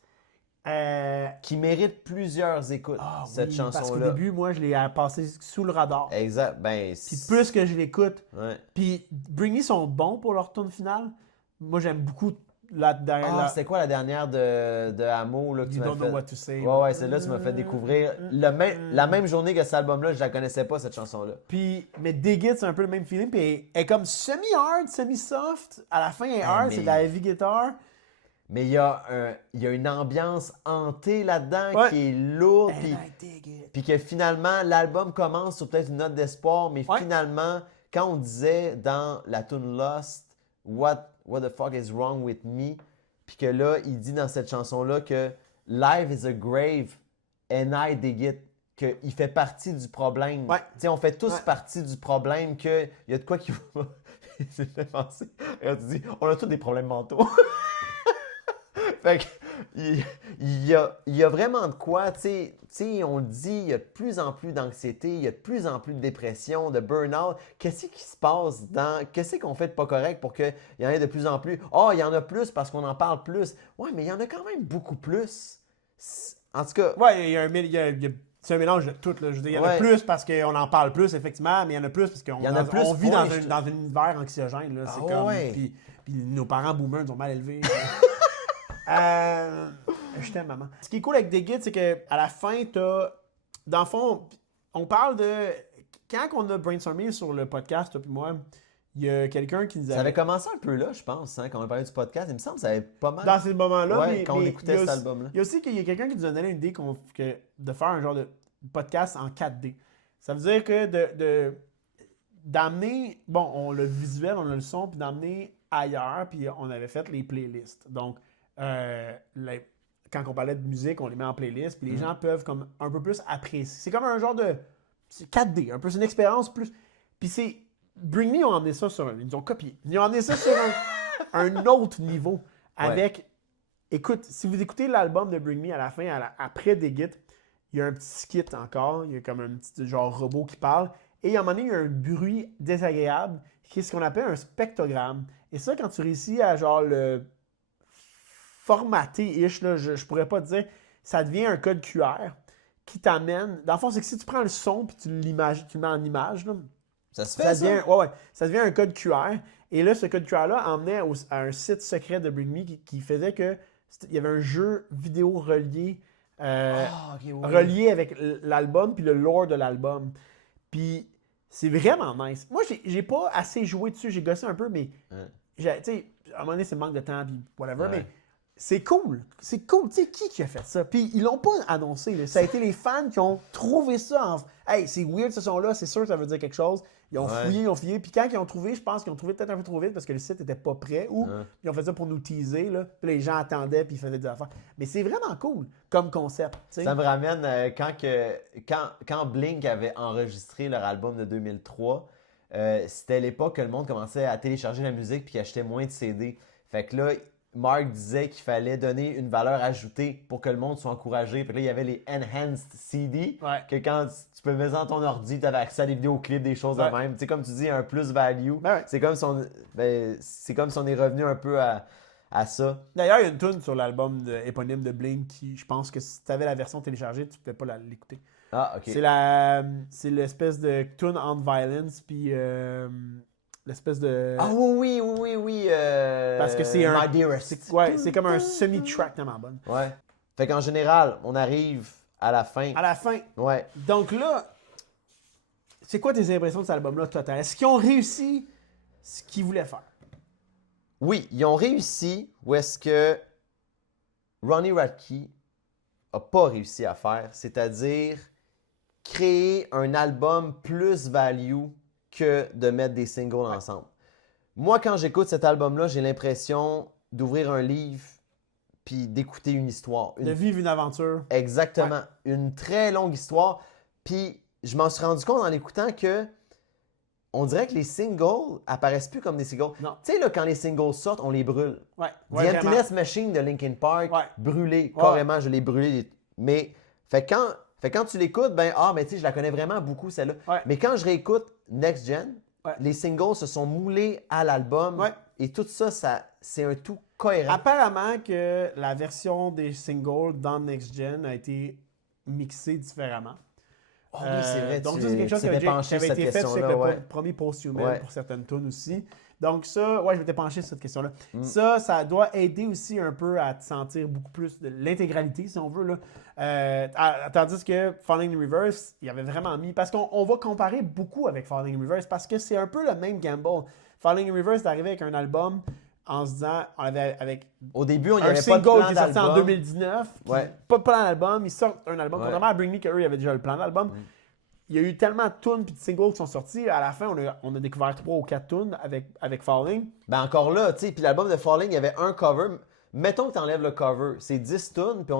Qui mérite plusieurs écoutes, cette Parce qu'au chanson-là. début, moi, je l'ai passé sous le radar. Exact. Ben, Puis plus que je l'écoute, Ouais. puis Bring Me sont bons pour leur tourne finale. Moi, j'aime beaucoup la dernière. C'était quoi la dernière de Amo là, que tu You m'as don't fait? know what to say. Ouais, celle-là, tu m'as fait découvrir. La même journée que cet album-là, je la connaissais pas, cette chanson-là. Puis, mais Dig It, c'est un peu le même feeling. Puis elle est comme semi-hard, semi-soft. À la fin, elle est hard, mais- c'est de la heavy guitar. Mais il y a une ambiance hantée là-dedans Ouais. qui est lourde. And Puis, I dig it. puis que finalement, l'album commence sur peut-être une note d'espoir, mais Ouais. finalement, quand on disait dans la tune Lost, What the fuck is wrong with me? Puis que là, il dit dans cette chanson-là que Life is a grave and I dig it. Qu'il fait partie du problème. Ouais. Tu sais, on fait tous Ouais. partie du problème, qu'il y a de quoi qui va. C'est fait penser. Regarde, tu dis, on a tous des problèmes mentaux. Fait que, il y a vraiment de quoi, tu sais, on le dit, il y a de plus en plus d'anxiété, il y a de plus en plus de dépression, de burn-out. Qu'est-ce qui se passe qu'est-ce qu'on fait de pas correct pour qu'il y en ait de plus en plus? Oh, il y en a plus parce qu'on en parle plus. Ouais, mais il y en a quand même beaucoup plus. En tout cas, Ouais, il y a c'est un mélange de tout. Là. Je veux dire, il y en a Ouais. plus parce qu'on en parle plus, effectivement, mais il y en a plus parce qu'on Il y en a plus, on vit ouais, dans un univers anxiogène. Là. C'est Ah comme. ouais. Puis nos parents boomers nous ont mal élevés. Je t'aime, maman. Ce qui est cool avec Dig It, c'est qu'à la fin, t'as. Dans le fond, on parle de. Quand on a brainstormé sur le podcast, toi et moi, il y a quelqu'un qui nous ça avait commencé un peu là, je pense, hein, quand on a parlé du podcast. Il me semble que ça avait pas mal. Dans ces moments-là, Ouais, mais, quand on mais écoutait il y a cet aussi- album-là. Il y a aussi qu'il y a quelqu'un qui nous a donné une idée de faire un genre de podcast en 4D. Ça veut dire que d'amener, bon, on a le visuel, on a le son, puis d'amener ailleurs, puis on avait fait les playlists. Donc, quand on parlait de musique, on les met en playlist, puis les gens peuvent comme un peu plus apprécier. C'est comme un genre de c'est 4D, un peu, c'est une expérience plus. Puis c'est Bring Me ont emmené ça sur ils nous ont copié. Ils ont emmené ça sur un autre niveau avec. Écoute, si vous écoutez l'album de Bring Me à la fin, après Dig It, il y a un petit skit encore, il y a comme un petit genre robot qui parle, et à un moment donné, il y a un bruit désagréable qui est ce qu'on appelle un spectrogramme. Et ça, quand tu réussis à genre le formater-ish, là, je pourrais pas te dire, ça devient un code QR qui t'amène. Dans le fond, c'est que si tu prends le son et tu le mets en image, là, Ça se fait, ça? ça devient un code QR. Et là, ce code QR-là emmenait à un site secret de Bring Me qui faisait que il y avait un jeu vidéo relié, relié avec l'album puis le lore de l'album. Puis c'est vraiment nice. Moi, j'ai pas assez joué dessus. J'ai gossé un peu, mais tu sais, à un moment donné, c'est manque de temps puis whatever, Ouais. mais c'est cool. C'est cool. Tu sais, qui a fait ça? Puis ils l'ont pas annoncé. Là. Ça a été les fans qui ont trouvé ça. Hey, c'est weird ce son-là. C'est sûr que ça veut dire quelque chose. Ils ont fouillé. Puis quand ils ont trouvé, je pense qu'ils ont trouvé peut-être un peu trop vite parce que le site était pas prêt. Ou ils ont fait ça pour nous teaser. Là. Puis les gens attendaient puis ils faisaient des affaires. Mais c'est vraiment cool comme concept. Tu sais. Ça me ramène quand Blink avait enregistré leur album de 2003, c'était l'époque que le monde commençait à télécharger la musique puis achetait moins de CD. Fait que là, Mark disait qu'il fallait donner une valeur ajoutée pour que le monde soit encouragé. Fait que là, il y avait les Enhanced CD, Ouais. que quand tu peux mettre dans ton ordi, tu avais accès à des vidéoclips, des choses Ouais. de même. Tu sais, comme tu dis, un plus-value. Ben ouais. C'est comme si on est revenu un peu à ça. D'ailleurs, il y a une tune sur l'album éponyme de Blink qui, je pense que si tu avais la version téléchargée, tu ne pouvais pas l'écouter. Ah, OK. C'est l'espèce de tune on violence, puis l'espèce de... Ah oui. Parce que c'est un... My Dearest. C'est comme un semi-track tellement bonne. Ouais. Fait qu'en général, on arrive à la fin. À la fin. Ouais. Donc là, c'est quoi tes impressions de cet album-là total? Est-ce qu'ils ont réussi ce qu'ils voulaient faire? Oui, ils ont réussi où est-ce que Ronnie Radke n'a pas réussi à faire, c'est-à-dire créer un album plus value que de mettre des singles ensemble. Moi, quand j'écoute cet album-là, j'ai l'impression d'ouvrir un livre puis d'écouter une histoire. De vivre une aventure. Exactement. Ouais. Une très longue histoire. Puis je m'en suis rendu compte en l'écoutant que on dirait que les singles apparaissent plus comme des singles. Non. Tu sais, là, quand les singles sortent, on les brûle. Ouais. The Ouais, vraiment. Emptiness Machine de Linkin Park, Ouais. brûlé. Ouais. Carrément, je l'ai brûlé. Mais, quand tu l'écoutes, ben, mais tu sais, je la connais vraiment beaucoup, celle-là. Ouais. Mais quand je réécoute Next Gen, Ouais. les singles se sont moulés à l'album. Ouais. Et tout ça, c'est un tout cohérent. Apparemment que la version des singles dans Next Gen a été mixée différemment. Oh oui, c'est vrai. Donc, tu ça, c'est quelque chose qui t'es avait, penché qui avait sur cette été fait question-là, avec le ouais. premier post-human Ouais. pour certaines tunes aussi. Donc, ça, ouais, je m'étais penché sur cette question-là. Mm. Ça doit aider aussi un peu à te sentir beaucoup plus de l'intégralité, si on veut. Là. Tandis que Falling in Reverse, il avait vraiment mis. Parce qu'on va comparer beaucoup avec Falling in Reverse parce que c'est un peu le même gamble. Falling in Reverse est arrivé avec un album en se disant, on avait avec Au début, il n'y un avait pas de single plan qui est sorti en d'album. 2019, Ouais. pas de plan d'album, ils sortent un album. Ouais. Contrairement à Bring Me, qu'eux, il y avait déjà le plan d'album. Il y a eu tellement de tunes et de singles qui sont sortis. À la fin, on a découvert 3 ou 4 tunes avec Falling. Ben encore là, tu sais, puis l'album de Falling, il y avait un cover. Mettons que tu enlèves le cover, c'est 10 tunes, puis on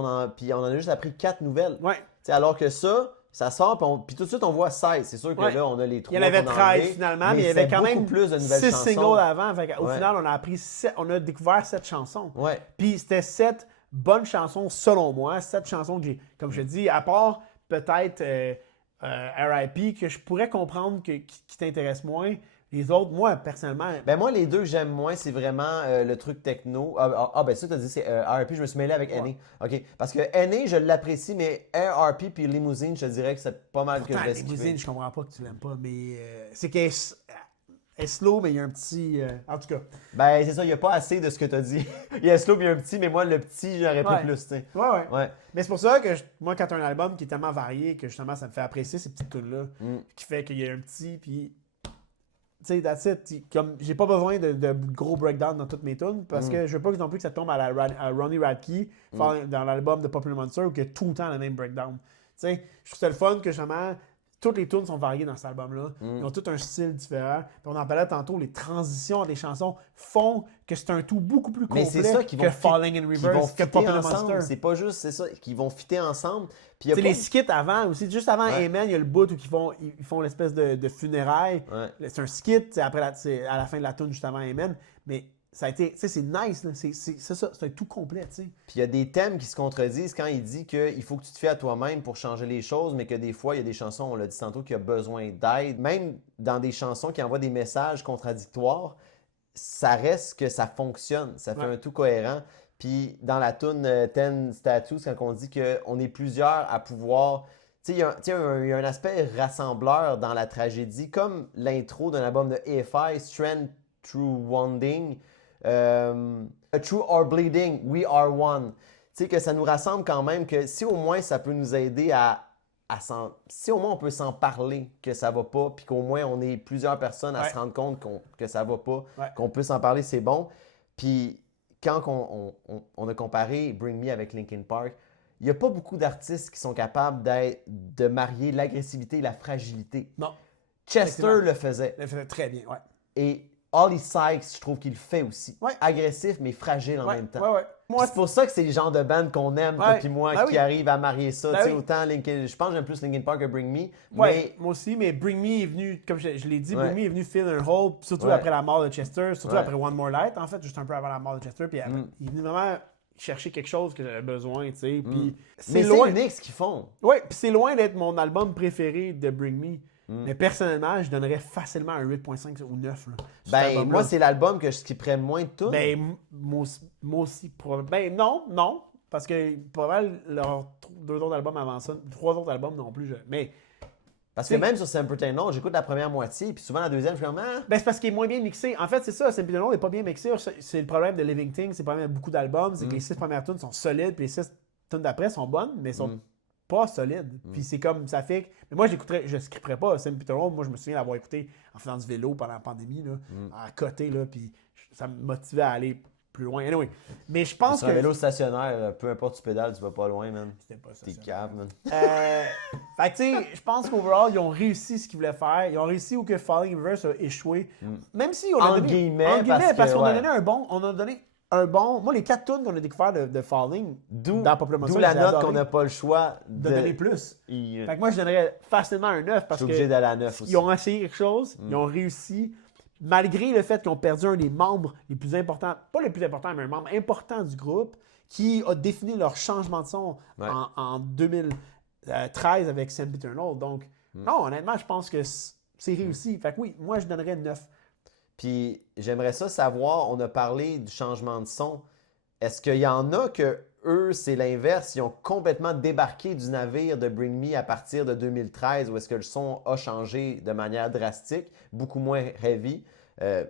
en a juste appris 4 nouvelles. Ouais. Tu sais, alors que ça sort, puis tout de suite, on voit 16. C'est sûr que Ouais. là, on a les 3 Il y en avait qu'on a 13 enlevés, finalement, mais il y avait c'est quand même beaucoup plus de nouvelles 6 chansons. singles avant. Au Ouais. final, on a découvert 7 chansons. Ouais. Puis c'était 7 bonnes chansons, selon moi. 7 chansons que j'ai, comme je te dis, à part peut-être R.I.P., que je pourrais comprendre qui t'intéresse moins. Les autres, moi, personnellement... Ben moi, les deux que j'aime moins, c'est vraiment le truc techno. Ben ça, tu as dit, c'est R.I.P., je me suis mêlé avec Ouais. N.A. OK. Parce que N.A., je l'apprécie, mais R.I.P. puis Limousine, je te dirais que c'est pas mal que je Pourtant, vais les skipper. Limousine, je comprends pas que tu l'aimes pas, mais c'est qu'elle est slow, mais il y a un petit... en tout cas. Ben c'est ça, il n'y a pas assez de ce que tu as dit. Il y a slow, puis il y a un petit, mais moi, le petit, j'aurais pris Ouais. plus, tu sais. Ouais. Ouais. Mais c'est pour ça que moi, quand tu as un album qui est tellement varié, que justement, ça me fait apprécier ces petites tunes-là, qui fait qu'il y a un petit, puis... Tu sais, that's it. Comme, j'ai pas besoin de gros breakdown dans toutes mes tunes, parce que je veux pas non plus que ça tombe à Ronnie Radke, dans l'album de Popular Monster, où il y a tout le temps le même breakdown. Tu sais, je trouve ça le fun que justement... Toutes les tunes sont variées dans cet album-là. Ils ont tout un style différent. Puis on en parlait tantôt, les transitions des chansons font que c'est un tout beaucoup plus Mais complet c'est ça qui que vont Falling in qui vont Reverse, que fitter Popular ensemble. Monster. C'est pas juste, c'est ça, qui vont fitter ensemble. Puis il y a C'est pas... les skits avant aussi. Juste avant Ouais. Amen, il y a le bout où ils font l'espèce de funérailles. Ouais. C'est un skit, c'est c'est à la fin de la tune juste avant Amen. Mais ça a été, tu sais, c'est nice, là. C'est ça, c'est un tout complet, tu sais. Puis il y a des thèmes qui se contredisent quand il dit qu'il faut que tu te fies à toi-même pour changer les choses, mais que des fois, il y a des chansons, on l'a dit tantôt, qui a besoin d'aide. Même dans des chansons qui envoient des messages contradictoires, ça reste que ça fonctionne. Ça fait Ouais. un tout cohérent. Puis dans la tune Ten Statues, quand on dit qu'on est plusieurs à pouvoir... Tu sais, il y a un aspect rassembleur dans la tragédie, comme l'intro d'un album de EFI, Strength Through Wounding, Through Our Bleeding, We Are One. Tu sais, que ça nous rassemble quand même, que si au moins ça peut nous aider si au moins on peut s'en parler que ça va pas, puis qu'au moins on est plusieurs personnes à Ouais. se rendre compte que ça va pas, Ouais. qu'on peut s'en parler, c'est bon. Puis quand on a comparé Bring Me avec Linkin Park, il n'y a pas beaucoup d'artistes qui sont capables de marier l'agressivité et la fragilité. Non. Chester Effectivement. le faisait. Elle fait très bien, ouais. Et Holly Sykes, je trouve qu'il le fait aussi. Ouais. Agressif, mais fragile en Ouais, même temps. ouais. Moi, C'est pour ça que c'est le genre de band qu'on aime, toi Ouais. puis moi, Ben qui oui. arrivent à marier ça. Ben Tu sais, oui. autant je pense que j'aime plus Linkin Park que Bring Me. ouais, Mais moi aussi, mais Bring Me est venu, comme je l'ai dit, Ouais. Bring Me est venu fill un hole, surtout Ouais. après la mort de Chester, surtout Ouais. après One More Light, en fait, juste un peu avant la mort de Chester, puis après, il est venu vraiment chercher quelque chose que j'avais besoin, tu sais, puis mais c'est loin. c'est unique ce qu'ils font. Ouais, puis c'est loin d'être mon album préféré de Bring Me. Mm. Mais personnellement, je donnerais facilement un 8.5 ou 9. Là, sur cet Ben, album-là. moi, c'est l'album que je skipperais le moins de tout. Ben, moi aussi, ben, non. Parce que pas mal, leurs 2 autres albums avant ça, 3 autres albums non plus. Mais Parce que même sur Sempiternal, j'écoute la première moitié, puis souvent la deuxième, je suis comme ah! Ben, c'est parce qu'il est moins bien mixé. En fait, c'est ça, Sempiternal n'est pas bien mixé. C'est le problème de Living Things, c'est le problème de beaucoup d'albums, c'est que les 6 premières tunes sont solides, puis les 6 tunes d'après sont bonnes, mais sont pas solides. Puis c'est comme, ça fait que... Mais moi, je skipperais pas Sempiternal. Moi, je me souviens d'avoir écouté en faisant du vélo pendant la pandémie, là, à côté, là, puis ça me motivait à aller plus loin. Anyway, mais je pense Sur que... un vélo stationnaire, peu importe tu pédales, tu vas pas loin, man. C'était pas ça. T'es cave, man. Fait que tu sais, je pense qu'overall, ils ont réussi ce qu'ils voulaient faire. Ils ont réussi où que Falling in Reverse a échoué. Même si on a En donné... guillemets, parce qu'on a ouais. donné un bon... On a donné un bon... Moi, les 4 tunes qu'on a découvert de Falling, D'où dans Popular Monster, la j'ai note adoré qu'on n'a pas le choix de donner plus. Je Fait que moi, je donnerais facilement un 9 parce suis obligé que d'aller à 9 aussi. ils ont essayé quelque chose, ils ont réussi, malgré le fait qu'ils ont perdu un des membres les plus importants, pas les plus importants, mais un membre important du groupe, qui a défini leur changement de son Ouais. en 2013 avec Sempiternal. Donc, non, honnêtement, je pense que c'est réussi. Fait que oui, moi, je donnerais 9. Puis j'aimerais ça savoir, on a parlé du changement de son. Est-ce qu'il y en a que eux, c'est l'inverse, ils ont complètement débarqué du navire de Bring Me à partir de 2013, où est-ce que le son a changé de manière drastique, beaucoup moins heavy?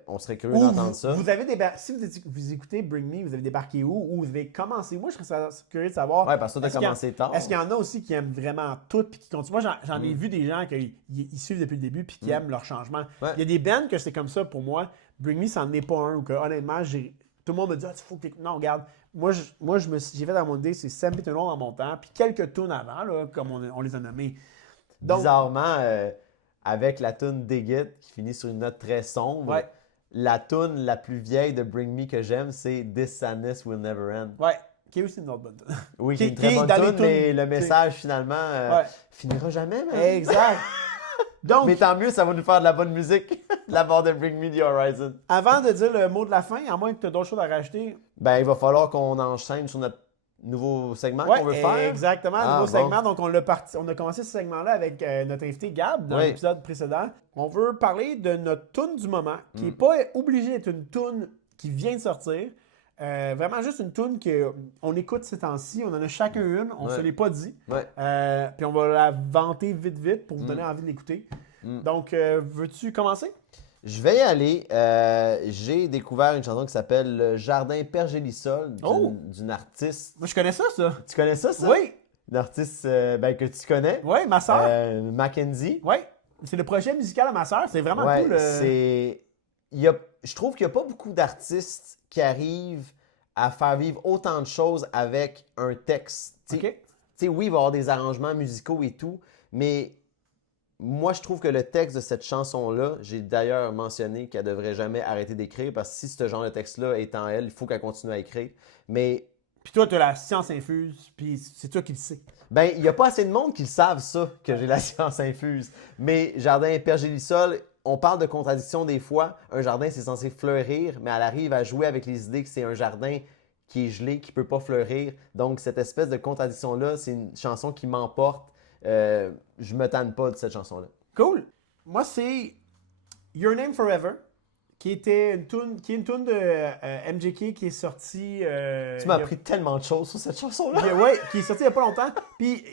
On serait curieux d'entendre ça. Vous avez si vous écoutez Bring Me, vous avez débarqué où? Ou vous avez commencé? Moi, je serais curieux de savoir. Ouais, parce que tu as est-ce qu'il y a- commencé tard. Est-ce qu'il y en a aussi qui aiment vraiment tout puis qui continuent? Moi, j'en ai vu des gens qui ils suivent depuis le début puis qui aiment leur changement. Ouais. Il y a des bands que c'est comme ça pour moi. Bring Me, ça n'en est pas un. Ou que honnêtement, tout le monde me dit il faut que t'écoutes. Non, regarde. Moi, j'ai fait dans mon idée, c'est Sempiternal dans mon temps, puis quelques tunes avant, là, comme on les a nommés. Donc, Bizarrement, avec la tune Dig It, qui finit sur une note très sombre, Ouais. la tune la plus vieille de Bring Me que j'aime, c'est This Sadness Will Never End. ouais, qui est aussi une autre bonne tune. Oui, Qui- qui est une qui très est bonne dans les tune, tunes, mais le tu sais. message, finalement, Ouais. finira jamais, man. Exact. Donc, Mais tant mieux, ça va nous faire de la bonne musique de la part de Bring Me The Horizon. avant de dire le mot de la fin, à moins que tu aies d'autres choses à rajouter. Ben, il va falloir qu'on enchaîne sur notre nouveau segment Ouais, qu'on veut faire. exactement, Ah, nouveau bon. segment. Donc, on a commencé ce segment-là avec notre invité Gab dans Oui. l'épisode précédent. On veut parler de notre tune du moment, qui Mm. n'est pas obligée d'être une tune qui vient de sortir. Vraiment juste une tune qu'on écoute ces temps-ci. On en a chacun une, on ne Ouais. se l'est pas dit. Ouais. Puis on va la vanter vite pour vous donner envie de l'écouter. Mm. Donc, veux-tu commencer? Je vais y aller. J'ai découvert une chanson qui s'appelle Le Jardin Pergélisol Oh! d'une artiste. Moi, je connais ça. Tu connais ça, ça? Oui, Une artiste que tu connais. oui, ma soeur. Mackenzie. Oui, c'est le projet musical à ma soeur. C'est vraiment Ouais, cool. je trouve qu'il n'y a pas beaucoup d'artistes qui arrivent à faire vivre autant de choses avec un texte. Tu OK. sais, oui, il va y avoir des arrangements musicaux et tout, mais moi, je trouve que le texte de cette chanson-là, j'ai d'ailleurs mentionné qu'elle ne devrait jamais arrêter d'écrire parce que si ce genre de texte-là est en elle, il faut qu'elle continue à écrire. Mais Puis toi, tu as la science infuse, puis c'est toi qui le sais. ben, il n'y a pas assez de monde qui le savent, ça, que j'ai la science infuse. Mais Jardin Pergélisol, on parle de contradiction des fois. Un jardin, c'est censé fleurir, mais elle arrive à jouer avec les idées que c'est un jardin qui est gelé, qui ne peut pas fleurir. Donc, cette espèce de contradiction-là, c'est une chanson qui m'emporte. Je me tanne pas de cette chanson-là. Cool. Moi, c'est Your Name Forever, qui est une tune de MJK qui est sortie. Tu m'as appris tellement de choses sur cette chanson-là. Oui, qui est sortie il n'y a pas longtemps. Puis,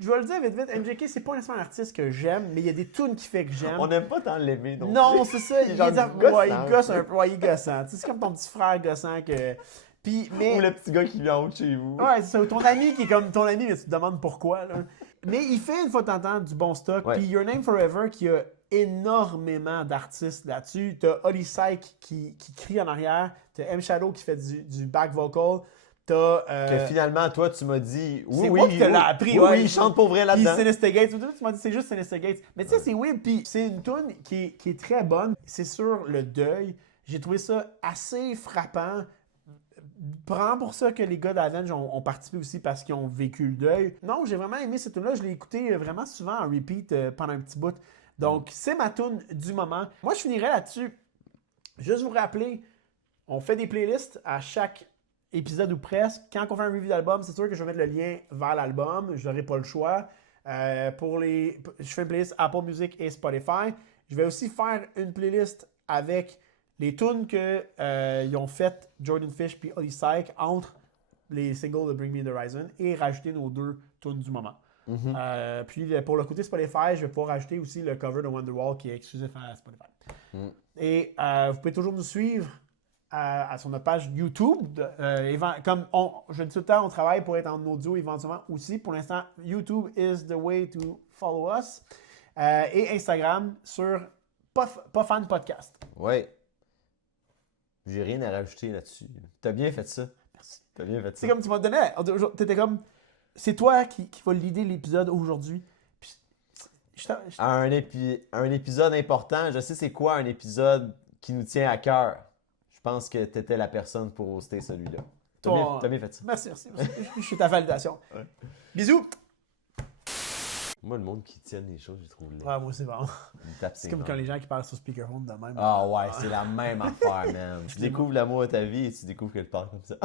je vais le dire vite, MJK, c'est pas nécessairement un artiste que j'aime, mais il y a des tunes qui fait que j'aime. On n'aime pas tant l'aimer. Non, c'est ça. Il est genre Ouais, gossant. il gosse un peu. Ouais, il est gossant. Tu sais, c'est comme ton petit frère gossant que. Puis, mais. Ou le petit gars qui vient en haut de chez vous. Ouais, c'est ça. Ou ton ami qui est comme ton ami, mais tu te demandes pourquoi. Là. Mais il fait une fois de temps en temps du bon stock. Ouais. Puis Your Name Forever qui a énormément d'artistes là-dessus. T'as Holly Syke qui crie en arrière. T'as M Shadow qui fait du back vocal. T'as. Que finalement, toi, tu m'as dit. c'est moi qui te l'ai appris, ouais. Oui, il chante pour vrai Puis là-dedans. Sinister Gates. Tu m'as dit c'est juste Sinister Gates. Mais tu sais, c'est weird. Puis c'est une tune qui est très bonne. C'est sur le deuil. J'ai trouvé ça assez frappant. Prends pour ça que les gars d'Avenge ont participé aussi parce qu'ils ont vécu le deuil. Non, j'ai vraiment aimé cette tune-là. Je l'ai écouté vraiment souvent en repeat pendant un petit bout. Donc, c'est ma tune du moment. Moi, je finirai là-dessus. Juste vous rappeler, on fait des playlists à chaque épisode ou presque. Quand on fait un review d'album, c'est sûr que je vais mettre le lien vers l'album. Je n'aurai pas le choix. Je fais une playlist Apple Music et Spotify. Je vais aussi faire une playlist avec les tunes qu'ils ont faites Jordan Fish puis Holly Syke entre les singles de Bring Me the Horizon et rajouter nos 2 tunes du moment. Puis pour le côté Spotify, je vais pouvoir ajouter aussi le cover de Wonderwall qui est exclusif à Spotify. Et vous pouvez toujours nous suivre sur notre page YouTube. Je le dis tout le temps, on travaille pour être en audio éventuellement aussi. Pour l'instant, YouTube is the way to follow us. Et Instagram sur Pas Fan Podcast. Ouais. J'ai rien à rajouter là-dessus. T'as bien fait ça. Merci. T'as bien fait ça. C'est comme tu m'as donné. T'étais comme. C'est toi qui va l'idée l'épisode aujourd'hui. Puis, Un épisode important, je sais c'est quoi un épisode qui nous tient à cœur. Je pense que t'étais la personne pour hoster celui-là. T'as bien fait ça. Merci. Je suis ta validation. Ouais. Bisous. Moi, le monde qui tient les choses, je trouve laid. Ouais, moi, c'est bon. Il me tape C'est ses comme nerfs. quand les gens qui parlent sur speakerphone de même. Ah ouais, c'est la même affaire, man. Tu découvres l'amour de ta vie et tu découvres qu'elle parle comme ça.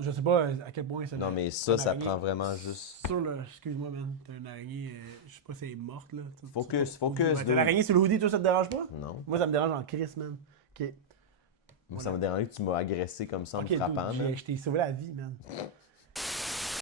Je sais pas à quel point ça. Non, mais ça prend vraiment juste... Sur le. Excuse-moi, man. T'as une araignée. Je sais pas si elle est morte, là. Focus. T'as dude. l'araignée sur le hoodie, toi, ça te dérange pas? Non. Moi, ça me dérange en crise, man. Ok. Moi, ça m'a dérangé que tu m'as agressé comme ça en Ok, me frappant. dude, man. je t'ai sauvé la vie, man.